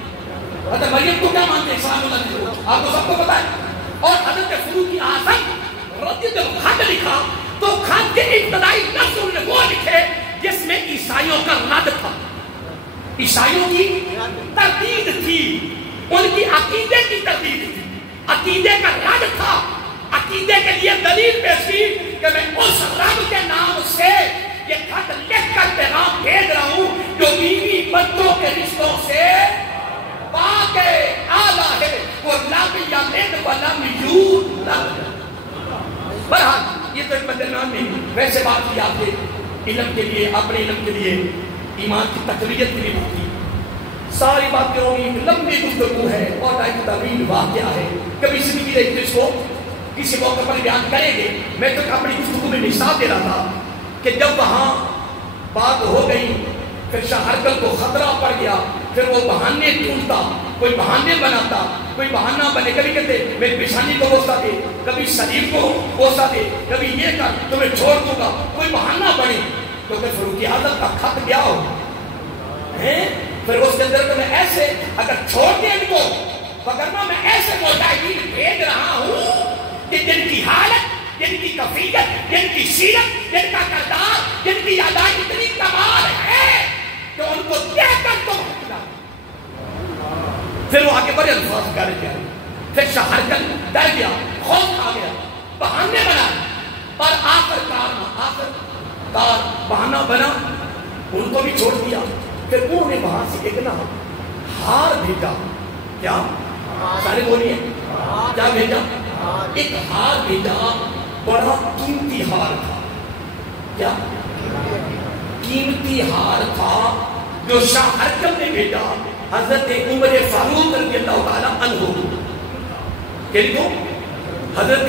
حضرت مریم کو کیا مانتے ہیں؟ اسلام اللہ، آپ کو سب کو پتا ہے. اور حضرت فاروق اعظم رضی اللہ عنہ خط لکھا تو خط کے ابتدائی لفظ انہوں نے وہ لکھے جس میں عیسائیوں کا رد تھا، عیسائیوں کی تردید تھی، ان کی عقیدے کی تردید تھی، عقیدے کا رد تھا. عقیدے کے لیے دلیل پیش کی کہ میں اس رب کے نام سے یہ خط لکھ کر پیغام بھیج رہا ہوں جو بیوی بچوں کے رشتوں سے پاک ہے، اعلیٰ ہے، وہ لم یلد ولم یولد. بہرحال یہ تو ایک بدنام نہیں، ویسے بات کی آپ نے علم کے لیے، اپنے علم کے لیے، ایمان کی تقویت کے لیے بات کی. ساری باتیں ہوگی، لمبی گفتگو ہے اور ایک طویل واقعہ ہے، کبھی زندگی دیکھتے اس کو کسی موقع پر بیان کریں گے۔ میں تو اپنی گفتگو میں مثال دے رہا تھا کہ جب وہاں بات ہو گئی، پھر شاہ ہرکل کو خطرہ پڑ گیا، پھر وہ بہانے ڈھونڈتا، کوئی بہانے بناتا، کوئی بہانہ بنے، کبھی کہتے میری پیشانی کو بوسا دے، کبھی شریف کو بوسا دے، کبھی یہ کر تمہیں چھوڑ دوں گا، کوئی بہانہ بنے۔ تو کہ فاروق اعظم کا خط کیا ہو پھر اس کے اندر تو میں ایسے اگر چھوڑ دیں ان کو، وگرنہ میں ایسے مجاہدین بھیج رہا ہوں کہ جن کی حالت، جن کی کفیت، جن کی سیرت، جن کا کردار، جن کی یادداشت اتنی کمال ہے کہ ان کو دیکھ کر تم ہٹنا۔ پھر وہ آگے بڑے الفاظ کر گیا، پھر شاہ ہرکل ڈر گیا، خوف آ گیا، بہانے بنائے، اور آخر کار بہانہ بنا، ان کو بھی چھوڑ دیا۔ پھر انہوں نے وہاں سے ایک نا ہار بھیجا، کیا سارے بولیے کیا بھیجا؟ ایک ہار بھیجا، بڑا قیمتی ہار تھا، کیا قیمتی ہار تھا جو شاہ ہرکل نے بھیجا حضرت عمر فاروق رضی اللہ تعالیٰ عنہ کو، حضرت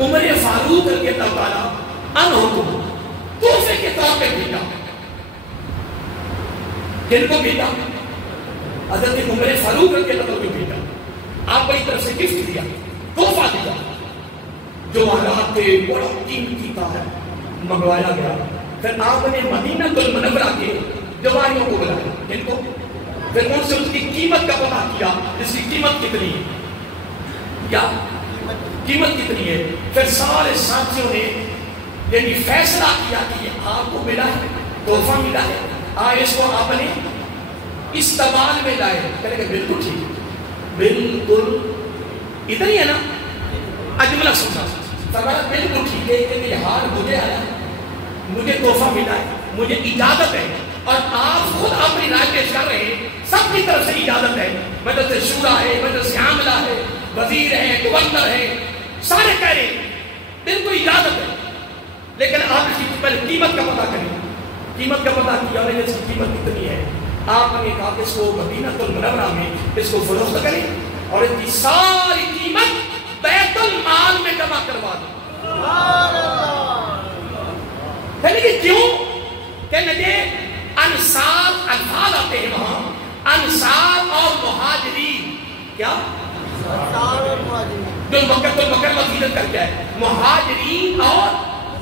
عمر فاروق رضی اللہ تعالیٰ عنہ کو تحفے کے طور پہ بھیجا۔ جن کو بھیجا؟ حضرت عمر فاروق رضی اللہ تعالیٰ کو بھیجا، آپ بڑی طرف سے گفٹ دیا، تحفہ دیا، جو حالات تھے بڑا قیمتی تھا، منگوایا گیا۔ پھر آپ نے مدینہ المنورہ کے جواریوں کو بلایا، جن کو پھر ان سے اس کی قیمت کا پتہ کیا، اس کی قیمت کتنی ہے، کیا قیمت کتنی ہے۔ پھر سارے ساتھیوں نے یعنی فیصلہ کیا کہ یہ آپ کو ملا ہے، تحفہ ملا ہے، اس کو آپ نے استعمال میں لائے۔ کہنے کہ بالکل ٹھیک، بالکل ادھر ہی ہے نا، اجملہ سننا فرمایا بالکل ٹھیک ہے کہ یہ ہار مجھے آیا، مجھے تحفہ ملا ہے، مجھے اجازت ہے، اور آپ خود اپنی رائے پیش کر رہے ہیں، سب کی طرف سے اجازت ہے، مجلس شورا ہے، مجلس عاملہ ہے، وزیر ہے، گورنر ہے، سارے کہہ رہے ہیں بالکل اجازت ہے، لیکن آپ اس کی پہلے قیمت کا پتہ کریں۔ قیمت کا پتہ کیا، اور اس کی قیمت کتنی ہے؟ آپ نے کہا کہ اس کو مدینہ المنورہ میں اس کو فروخت کریں اور اس کی ساری قیمت بیت المال میں جمع کروا دیں۔ کہنے کہ کیوں؟ کہنے کہ انصار الفاظ آتے ہیں وہاں، انصار اور مہاجرین، کیا جو مکہ المکرمہ ہجرت کر کے آئے، مہاجرین اور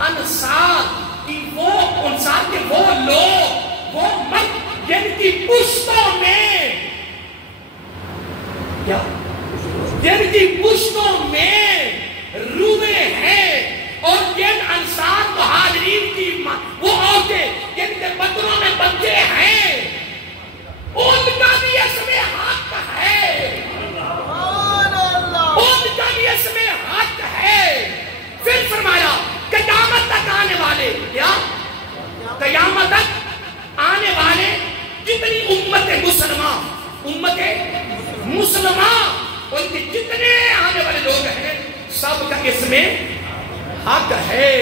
انصار کی وہ انصار کے وہ لوگ، وہ مرد جن کی پشتوں میں، کیا جن کی پشتوں میں روئے ہیں، اور جن انصار مہاجرین کی وہ عورتیں جن کے بدنوں میں بچے ہیں، ان کا بھی اس میں حق ہے، ان کا بھی اس میں حق ہے۔ پھر فرمایا قیامت تک آنے والے، کیا قیامت تک آنے والے جتنی امت مسلمہ ان کے جتنے آنے والے لوگ ہیں، سب کا اس میں حق ہے۔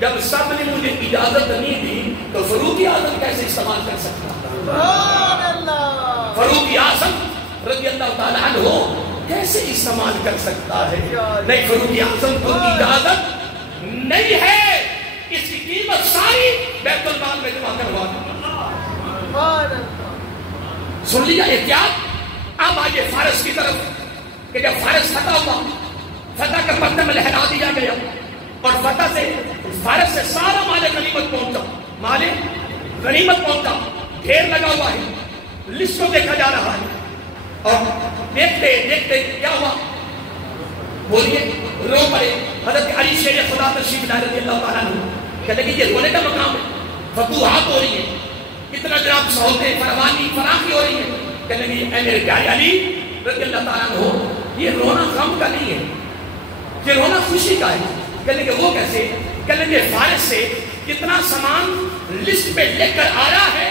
جب سب نے مجھے اجازت نہیں دی تو فاروق اعظم کیسے استعمال کر سکتا؟ فاروق اعظم رضی اللہ تعالیٰ عنہ کیسے استعمال کر سکتا ہے؟ نہیں، فاروق اعظم کو اجازت نہیں ہے، اس کی قیمت ساری بیت المال میں جمع کروا دیں۔ سن لیا احتیاط۔ اب آئیے فارس کی طرف کہ جب فارس فتح ہوا، فتح کا پتم لہرا دیا گیا، اور فتح سے فارس سے سارا مال غنیمت پہنچا، مال غنیمت پہنچا، ڈھیر لگا ہوا ہے، لسٹ کو دیکھا جا رہا ہے، اور دیکھتے دیکھتے کیا ہوا؟ بولیے، رو پڑے۔ حضرت علی شیر خدا تشریف لائے رضی اللہ تعالیٰ عنہ، کہتے کہ یہ رونے کا مقام ہے، فتوحات ہو رہی ہے، کتنا جناب سہولتیں فراوانی فراخی ہو رہی ہے، کہتے کہ اے میرے پیارے علی رضی اللہ تعالیٰ عنہ، یہ رونا غم کا نہیں ہے، یہ رونا خوشی کا ہے۔ کہتے کہ وہ کیسے؟ کہتے کہ فارس سے کتنا سامان لسٹ پہ لکھ کر آ رہا ہے،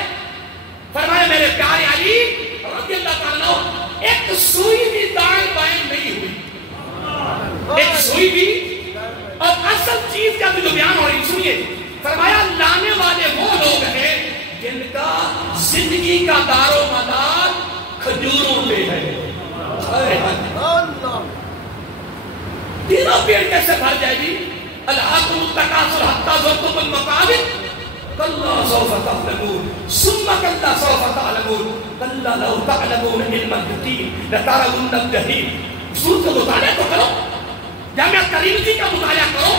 فرمایا میرے پیارے علی رضی اللہ تعالیٰ عنہ، ایک سوئی بھی دائیں بائیں نہیں ہوئی، ایک سوئی بھی، اور اصل چیز کا جو بیان ہو رہی سنیے، فرمایا لانے والے وہ لوگ ہیں جن ان کا زندگی کا دار و مدار کھجوروں پہ ہے. تینوں پیڑ کیسے بھر جائے گی؟ الہاکم التکاثر حتی زرتم المقابر کلا سوف تعلمون ثم کلا سوف تعلمون کلا لو تعلمون علم اليقین لترون الجحیم. سورت کا مطالعہ تو کرو، جامعہ ترمذی کا مطالعہ کرو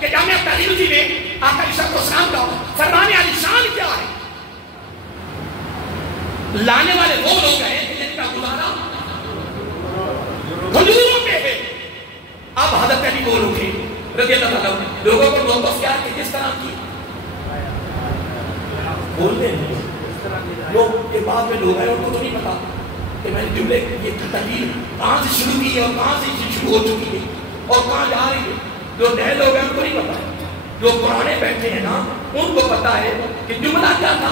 کہ جامعہ ترمذی میں آقا علیہ السلام کا فرمان علی شان کیا ہے. لانے والے وہ لوگ ہیں جن کا گزارا کھجوروں پہ ہے. اب حضرت علی بول اٹھے رضی اللہ تعالیٰ لوگوں کو موقف کیا کہ کس طرح کی بولتے ہیں لوگ کے بعد میں لوگ ہیں ان کو تو نہیں پتا کہ میں نے جملے یہ تقریر کہاں سے شروع کی ہے اور کہاں سے شروع ہو چکی ہے اور کہاں جا رہی ہے. جو نئے لوگ ہیں ان کو نہیں پتا ہے، جو پرانے بیٹھے ہیں نا ان کو پتا ہے کہ جملہ کیا تھا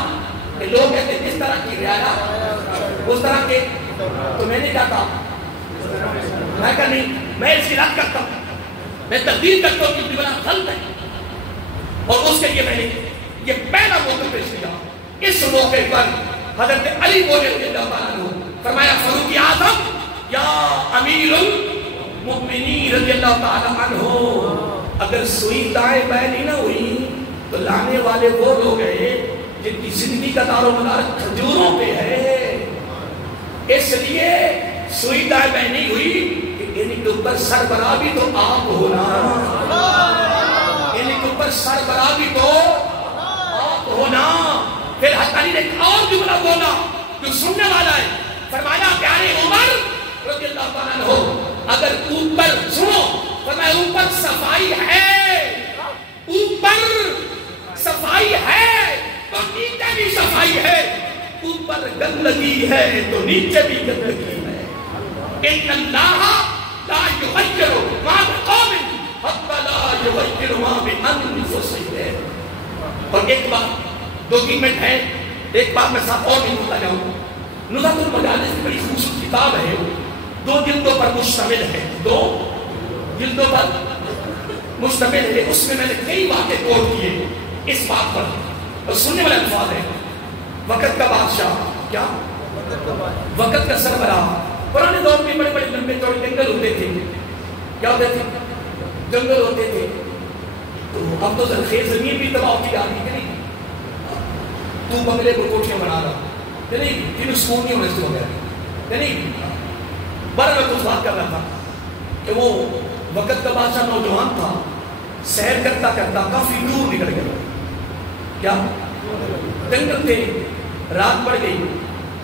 کہ لوگ کہتے ہیں کس طرح کی رعایا اس طرح کے. تو میں نے کیا کہا؟ میں کہا نہیں، میں اس کی رد کرتا ہوں، میں تقدیر کرتا ہوں کہ جملہ غلط ہے. اور اس کے لیے میں نے یہ پہلا موقع پیش کیا. اس موقع پر حضرت علی بولے رضی اللہ تعالیٰ عنہ فرمایا فاروق اعظم یا امیر المؤمنین رضی اللہ تعالیٰ عنہ، اگر سوئی دائیں بائیں نہیں نہ ہوئی تو لانے والے وہ لوگ ہیں جن کی زندگی کا دار و مدار کھجوروں پہ ہے. اس لیے سوئی دائیں بائیں نہیں ہوئی کہ ان کے اوپر سربراہ بھی تو آپ ہونا، ان کے اوپر سربراہ بھی تو آپ ہونا. پھر حضرت علی نے ایک اور جملہ بولا جو سننے والا ہے. فرمایا پیارے عمر رضی اللہ تعالیٰ عنہ اگر اوپر سنو، فرمایا اوپر صفائی ہے، اوپر صفائی ہے تو نیچے بھی صفائی ہے، اوپر گندگی ہے تو نیچے بھی گندگی ہے. ان اللہ لا یغیر ما بقوم حتی لا یغیر ما بانفسہم. اور ایک بات 2-3 منٹ ہے، ایک بات میں ساتھ اور بھی بولتا جاؤں. نزہۃ المجالس کی بڑی خوبصورت کتاب ہے، 2 جلدوں پر مشتمل ہے، 2 جلدوں پر مشتمل ہے. اس میں نے کئی باتیں کوٹ کیے اس بات پر اور سننے والے الفاظ ہیں. وقت کا بادشاہ، کیا وقت کا سربراہ. پرانے دور میں بڑے بڑے لمبے چوڑے جنگل ہوتے تھے، کیا ہوتے تھے؟ جنگل ہوتے تھے. تو اب تو زرخیز زمین بھی تباہ ہوتی جا رہی ہے. تو بنگلے کو کوٹھیاں بنا رہا کہ نہیں، تین سکون نہیں ہونے سے ہو گیا کہ نہیں. بارہ میں کچھ بات کر رہا تھا کہ وہ وقت کا بادشاہ نوجوان تھا، سیر کرتا کرتا کافی دور نکل گیا. کیا جنگل تھے، رات پڑ گئی،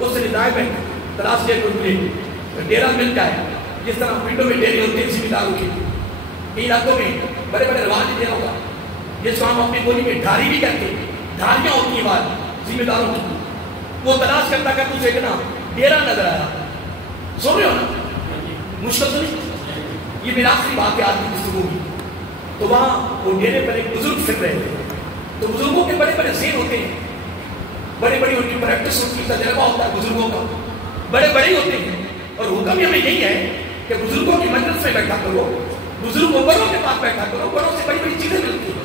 اس نے دائیں میں تلاش لے کر ڈیرا مل جائے. جس طرح پنڈوں میں ڈیرے ہوتے ہیں ذمہ داروں کی، کئی علاقوں میں بڑے بڑے رواج ڈیرا ہوگا جس کو ہم اپنی بولی میں ڈھاری بھی کہتے ہیں. دھاریاں ہوتی ہیں بعد ذمہ داروں کی. وہ تلاش کرتا کر تجھے کہ نا ڈیرا نظر آیا. سن رہے ہو نا؟ مشکل تو نہیں. یہ میرا آخری بات ہے آج کی گفتگو کی. تو وہاں وہ ڈیرے پر ایک بزرگ پھر رہے تھے. تو بزرگوں کے بڑے بڑے ذہن ہوتے ہیں، بڑے بڑی ان کی پریکٹس ہوتی ہے، تجربہ ہوتا ہے بزرگوں کا، بڑے بڑے ہوتے ہیں. اور حکم ہمیں یہی ہے کہ بزرگوں کی مجلس میں بیٹھا کرو، بزرگوں بڑوں کے پاس بیٹھا کرو. بڑوں سے بڑی بڑی چیزیں ملتی ہیں.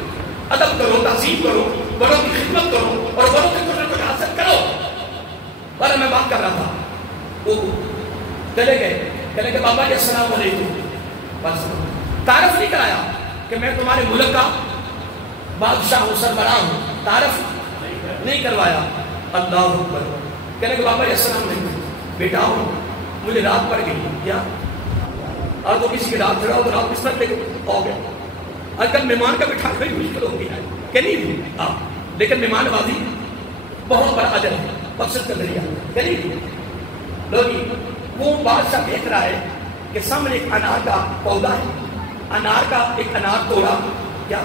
ادب کرو، تعظیم کرو، بڑوں کی خدمت کرو اور بڑوں سے کچھ نہ کچھ حاصل کرو. پر میں بات کر رہا تھا، وہ چلے گئے بابا جی السلام علیکم. بس تعارف نہیں کرایا کہ میں تمہارے ملک کا بادشاہ ہوں، سربراہ ہوں. تعارف نہیں کروایا. اللہ اکبر. کہنے کہ بابا جی السلام علیکم، بیٹا ہوں مجھے رات پڑ گئی. کیا آج تو کسی کی رات چڑھا ہو تو رات بستر لے کے آ گیا. آج کل مہمان کا بٹھا بڑی مشکل ہو گئی ہے کہ نہیں؟ لیکن مہمان نوازی بہت بڑا اجر ہے، بخشش کا ذریعہ کہ نہیں؟ لوگی وہ بادشاہ دیکھ رہا ہے کہ سامنے ایک انار کا پودا ہے، انار کا ایک انار توڑا. کیا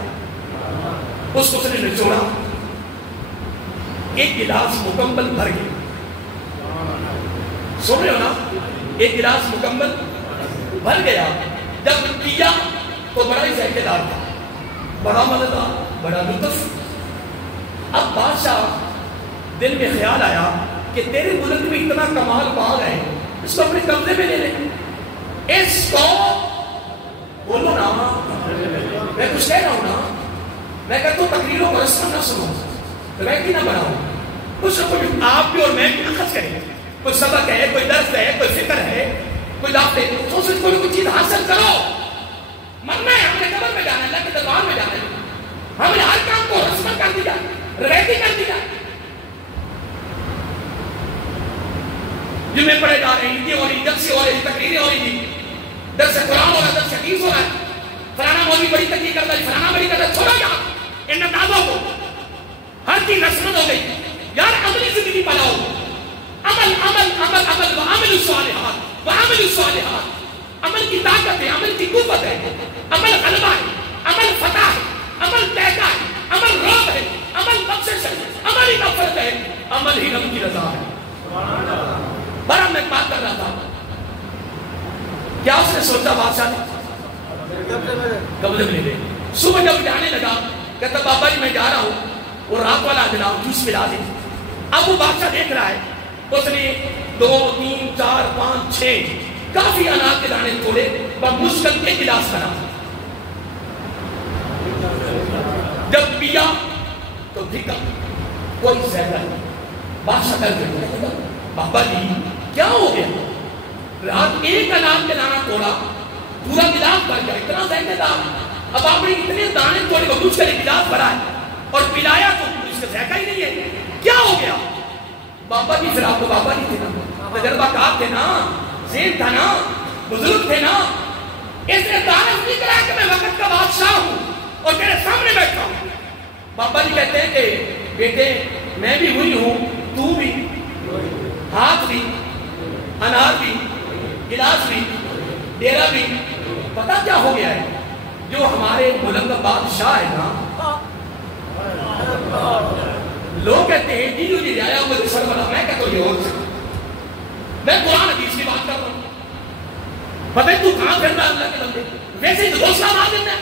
اس کو اس نے نچوڑا، ایک گلاس مکمل بھر گیا. سن رہے ہو نا؟ ایک گلاس مکمل بھر گیا. جب پیا تو بڑا ہی ذائقے دار تھا، بڑا مزیدار، بڑا لطف. اب بادشاہ دل میں خیال آیا کہ تیرے ملک میں اتنا کمال باغ ہے، اس کو اپنے قبضے میں لے لیں. اس کو بولو نا، میں کچھ کہہ رہا ہوں نا. میں کہتا ہوں تقریروں کو رسم نہ سنو، روایتی نہ بناؤ. کچھ نہ کچھ آپ بھی اور میں بھی اخذ کریں. کوئی سبق ہے, کوئی درس ہے, کوئی فکر ہے, کوئی دعوت ہے, تو اس کوئی کچھ چیز حاصل کرو. مرنا ہے, ہم نے قبر میں جانا ہے, اللہ کے دربار میں جانا ہے. ہم نے ہر کام کو رسم کر دیا, روایتی کر دیا. جمعے پڑھے جا رہے ہیں, عیدیں ہو رہی, جلسے ہو رہی, تقریریں ہو رہی, درس قرآن ہو رہا ہے, درس حدیث ہو رہا ہے, فلانا مولوی بڑی تقریر کر رہا ہے, فلانا بڑی کر رہا ہے. چھوڑو یار ان اندازوں کو, ہر چیز رسمت ہو گئی. یار عملی زندگی بناؤ, عمل عمل عمل عمل وعمل الصالحات وعمل الصالحات. عمل کی طاقت ہے, عمل کی قوت ہے, عمل غلبہ ہے, عمل فتح ہے, عمل تحقہ ہے, عمل رعب ہے, عمل بخشش ہے, عمل ہی نفرت ہے, عمل ہی رب کی رضا ہے. بڑا میں بات کر رہا تھا, کیا اس نے سوچا بادشاہ نے قبضے میں لے لے. صبح جب جانے لگا کہتا بابا جی میں جا رہا ہوں, اور رات والا دلاؤ جوس ملا دیں. اب وہ بادشاہ دیکھ رہا ہے, اس نے 2 3 4 5 6 کافی انار کے دانے توڑے, مشکل کے گلاس بنا. جب پیا تو پھیکا, کوئی ذائقہ نہیں. بادشاہ کر کے بابا جی کیا ہو گیا؟ رات ایک انار کے دانا توڑا, پورا گلاس بھر گیا, اتنا ذائقہ دار. اب آپ نے اتنے دانے توڑے کو مشکل ایک گلاس بھرا ہے اور پلایا تو اس کا ذائقہ ہی نہیں ہے, کیا ہو گیا؟ بابا جی پھر آپ کو بابا جی تھے نا, تجربہ کار تھے نا, ذہن تھا نا, بزرگ تھے نا. اس نے تعارف نہیں کرایا کہ میں وقت کا بادشاہ ہوں اور تیرے سامنے بیٹھا ہوں. بابا جی کہتے ہیں کہ بیٹے میں بھی وہی ہوں, تو بھی, ہاتھ بھی, انار بھی, گلاس بھی, ڈیرا بھی. پتہ کیا ہو گیا ہے؟ جو ہمارے ملک کا بادشاہ ہے نا, لوگ کہتے ہیں جی جی آیا مجھے سر بنا, میں کہتا ہوں یہ اور سے, میں قرآن حدیث کی بات کر رہا ہوں. پتہ ہے تو کہاں پھر رہا اللہ کے بندے, ویسے ہی دوسرا مار دیتا ہے.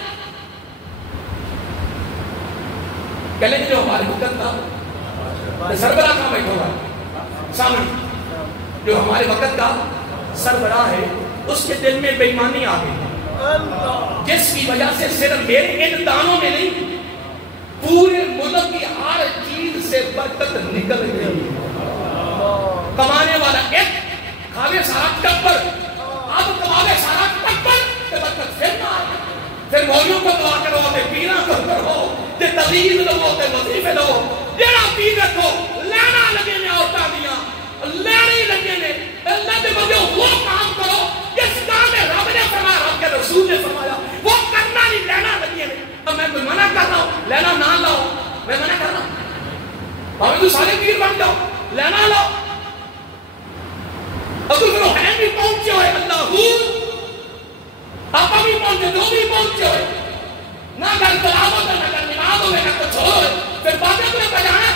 کہہ لیں جو ہمارے وقت کا سربراہ کہاں بیٹھا ہوا ہے سامنے, جو ہمارے وقت کا سربراہ ہے, اس کے دل میں بے ایمانی آ گئی, جس کی وجہ سے صرف میرے ان دانوں میں نہیں پورے ملک کی ہر چیز سے برکت نکل گئی. کمانے والا ایک, کھاوے سارا ٹپر, اب کماوے سارا ٹپر, برکت پھر نہ آئے. پھر مولیوں کو دعا کرو, تے پیروں کو کرو, تے تقریر لو, تے وظیفے لو, جڑا پیر رکھو لینا لگے نے عورتاں دیاں, لینے لگے نے. اللہ دے بندے وہ کام کرو جس کام میں رب نے فرمایا, رب کے رسول نے فرمایا, وہ کرنا نہیں, لینا لگے نے. اب میں کوئی منع کر رہا ہوں لینا نہ لاؤ, میں منع کر رہا ہوں, بھاوے تو سارے پیر بن جاؤ, لینا لاؤ. اب تو روحین بھی پہنچے ہوئے, اللہ آپ بھی پہنچے, دو بھی پہنچے ہوئے, نہ گھر تلاوت ہے, نہ گھر نماز ہو, نہ کچھ ہو, پھر باتیں تمہیں بجانا.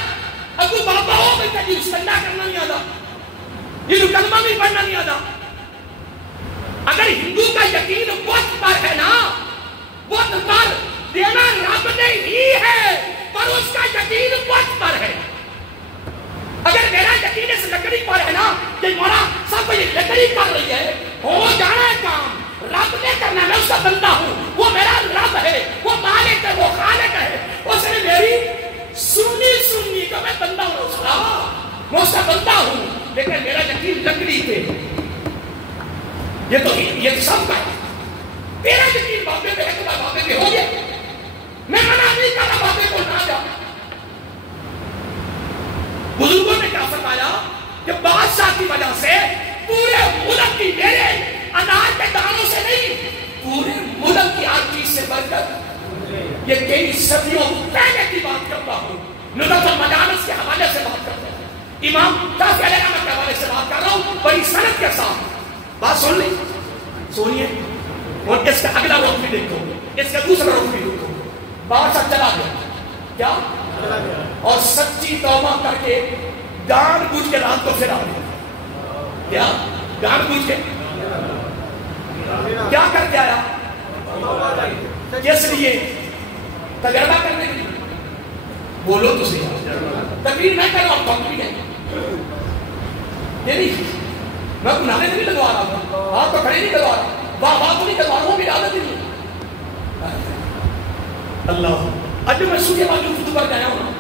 اب تو بابا ہو گئی کہ جی سجدہ کرنا نہیں آتا, یہ کلمہ بھی پڑھنا نہیں آتا. اگر ہندو کا یقین وقت پر ہے نا, وقت پر دینا رب نے ہی ہے, پر اس کا یقین وقت پر ہے. اگر میرا یقین اس لکڑی پر ہے نا کہ مولا صاحب کو یہ لکڑی کر رہی ہے, ہو جانا ہے کام, رب نے کرنا, میں اس کا بندہ ہوں, وہ میرا رب ہے, وہ مالک ہے, وہ خالق ہے, اس نے میری سننی کا میں بندہ ہوں, اس کا میں اس کا بندہ ہوں, لیکن میرا یقین لکڑی پہ. یہ سب کا ہے. میرا یقین بابے پہ ہے, تو بابے پہ ہو گیا. میں منع نہیں کر رہا بابے کو نہ جا. بزرگوں نے کیا فرمایا کہ بادشاہ کی وجہ سے پورے ملک کی, میرے انار کے دانوں سے نہیں, پورے ملک کی ہر چیز سے برکت. یہ کئی صدیوں پہلے کی بات کرتا ہوں, نظرت المجالس کے حوالے سے بات کرتا ہوں, امام شافعی علیہ السلام کے حوالے سے بات کر رہا ہوں, بڑی سند کے ساتھ. بات سن لیں, سنیے, اور اس کا اگلا رخ بھی دیکھو, اس کا دوسرا رخ بھی دیکھو. بادشاہ چلا گیا, کیا, اور سچی توبہ کر کے جان بوجھ کے رات کو پھر آ گیا. کیا جان بوجھ کے کیا کر کے آیا؟ کس لیے؟ تجربہ کرنے کے لیے. بولو تو صحیح, تقریر میں کر رہا ہوں, تقریر ہے یہ نہیں, میں نعرے نہیں لگوا رہا تھا, ہاتھ تو کھڑے نہیں کروا رہا, واہ تو نہیں کروا رہا ہوں, میری عادت نہیں ہے. اللہ, اب میں صبح والی خطبہ پر گیا ہوں,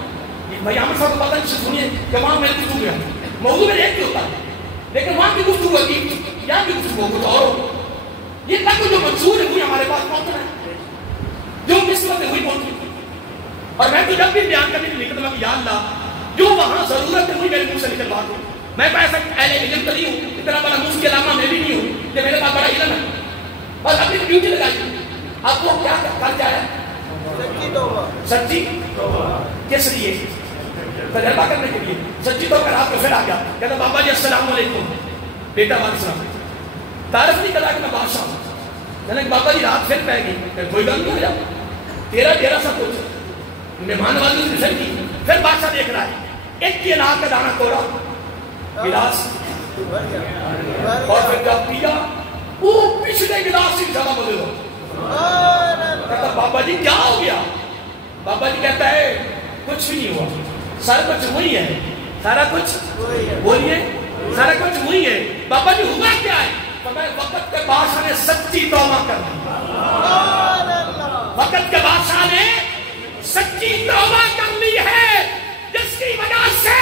بھائی عامر صاحب کو پتہ نہیں سنیے کہ وہاں میں گفتگو گیا موضوع میں ایک ہی ہوتا ہے لیکن وہاں کی گفتگو عجیب تھی یہاں کی گفتگو کچھ اور یہ تک جو منصور ہوئی ہمارے پاس پہنچنا ہے جو قسمت ہوئی پہنچی اور میں تو جب بھی بیان کرنے کے لیے نکلتا کہ یا اللہ جو وہاں ضرورت ہوئی میرے منہ سے نکل بات ہو میں ایسا اہل علم تو نہیں ہوں اتنا بڑا منہ کے علامہ میں بھی نہیں ہوں کہ میرے پاس بڑا علم ہے اور اپنی ڈیوٹی لگائی آپ کو کیا کر کیا ہے سچی کس لیے تجربہ کرنے کے لیے سچی تو کر آپ کو پھر آ گیا کہتا بابا جی السلام علیکم بیٹا السلام تعارف نہیں کرا کہ میں بادشاہ ہوں کہنے بابا جی رات پھر پہ گئی کوئی گل نہیں ہو جا تیرا سب کچھ مہمان والی نے پھر کی پھر بادشاہ دیکھ رہا ہے ایک کی انار کا دانا توڑا گلاس اور پھر جب پیا وہ پچھلے گلاس سے زیادہ بدل ہو کہتا بابا جی کیا ہو گیا بابا جی کہتا ہے کچھ بھی نہیں ہوا سارا کچھ وہی ہے سارا کچھ بولیے سارا کچھ وہی ہے بابا جی ہوا کیا ہے وقت کے بادشاہ نے سچی توبہ کر دی وقت کے بادشاہ نے سچی توبہ کر لی ہے جس کی وجہ سے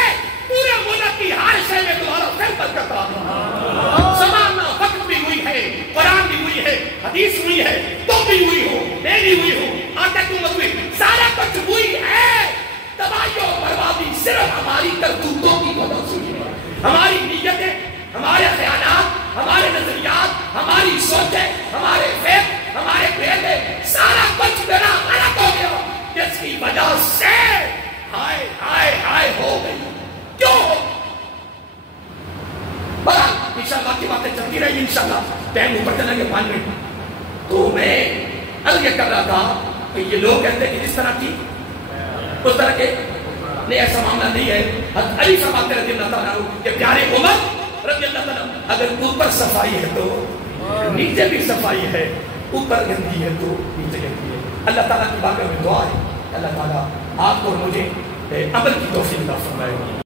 پورے ملک کی ہر شے میں تمہارا پھر برکت آ رہا زمان وقت بھی ہوئی ہے قرآن بھی ہوئی ہے حدیث ہوئی ہے تم بھی ہوئی ہو میں بھی ہوئی ہوں آٹا تم ہوئی سارا کچھ ہوئی ہے تباہی اور بربادی صرف ہماری کرتوتوں کی وجہ سے ہے ہماری نیتیں ہمارے خیالات ہمارے نظریات ہماری سوچیں ہمارے فکر ہمارے بیٹے سارا کچھ میرا غلط ہو گیا جس کی وجہ سے ہائے ہائے ہائے ہو گئی کیوں بہرحال انشاءاللہ کی باتیں چلتی رہی انشاءاللہ ٹائم اوپر چلیں گے 5 منٹ تو میں عرض یہ کر رہا تھا کہ یہ لوگ کہتے ہیں کہ جس طرح کی اس طرح کے نہیں ایسا معاملہ نہیں ہے حضرت علی فرماتے رضی اللہ تعالیٰ کہ پیارے عمر رضی اللہ تعالیٰ اگر اوپر صفائی ہے تو نیچے بھی صفائی ہے اوپر گندگی ہے تو نیچے گندگی ہے اللہ تعالیٰ کی بارگاہ میں دعا ہے اللہ تعالیٰ آپ کو مجھے عمل کی توفیق عطا فرمائے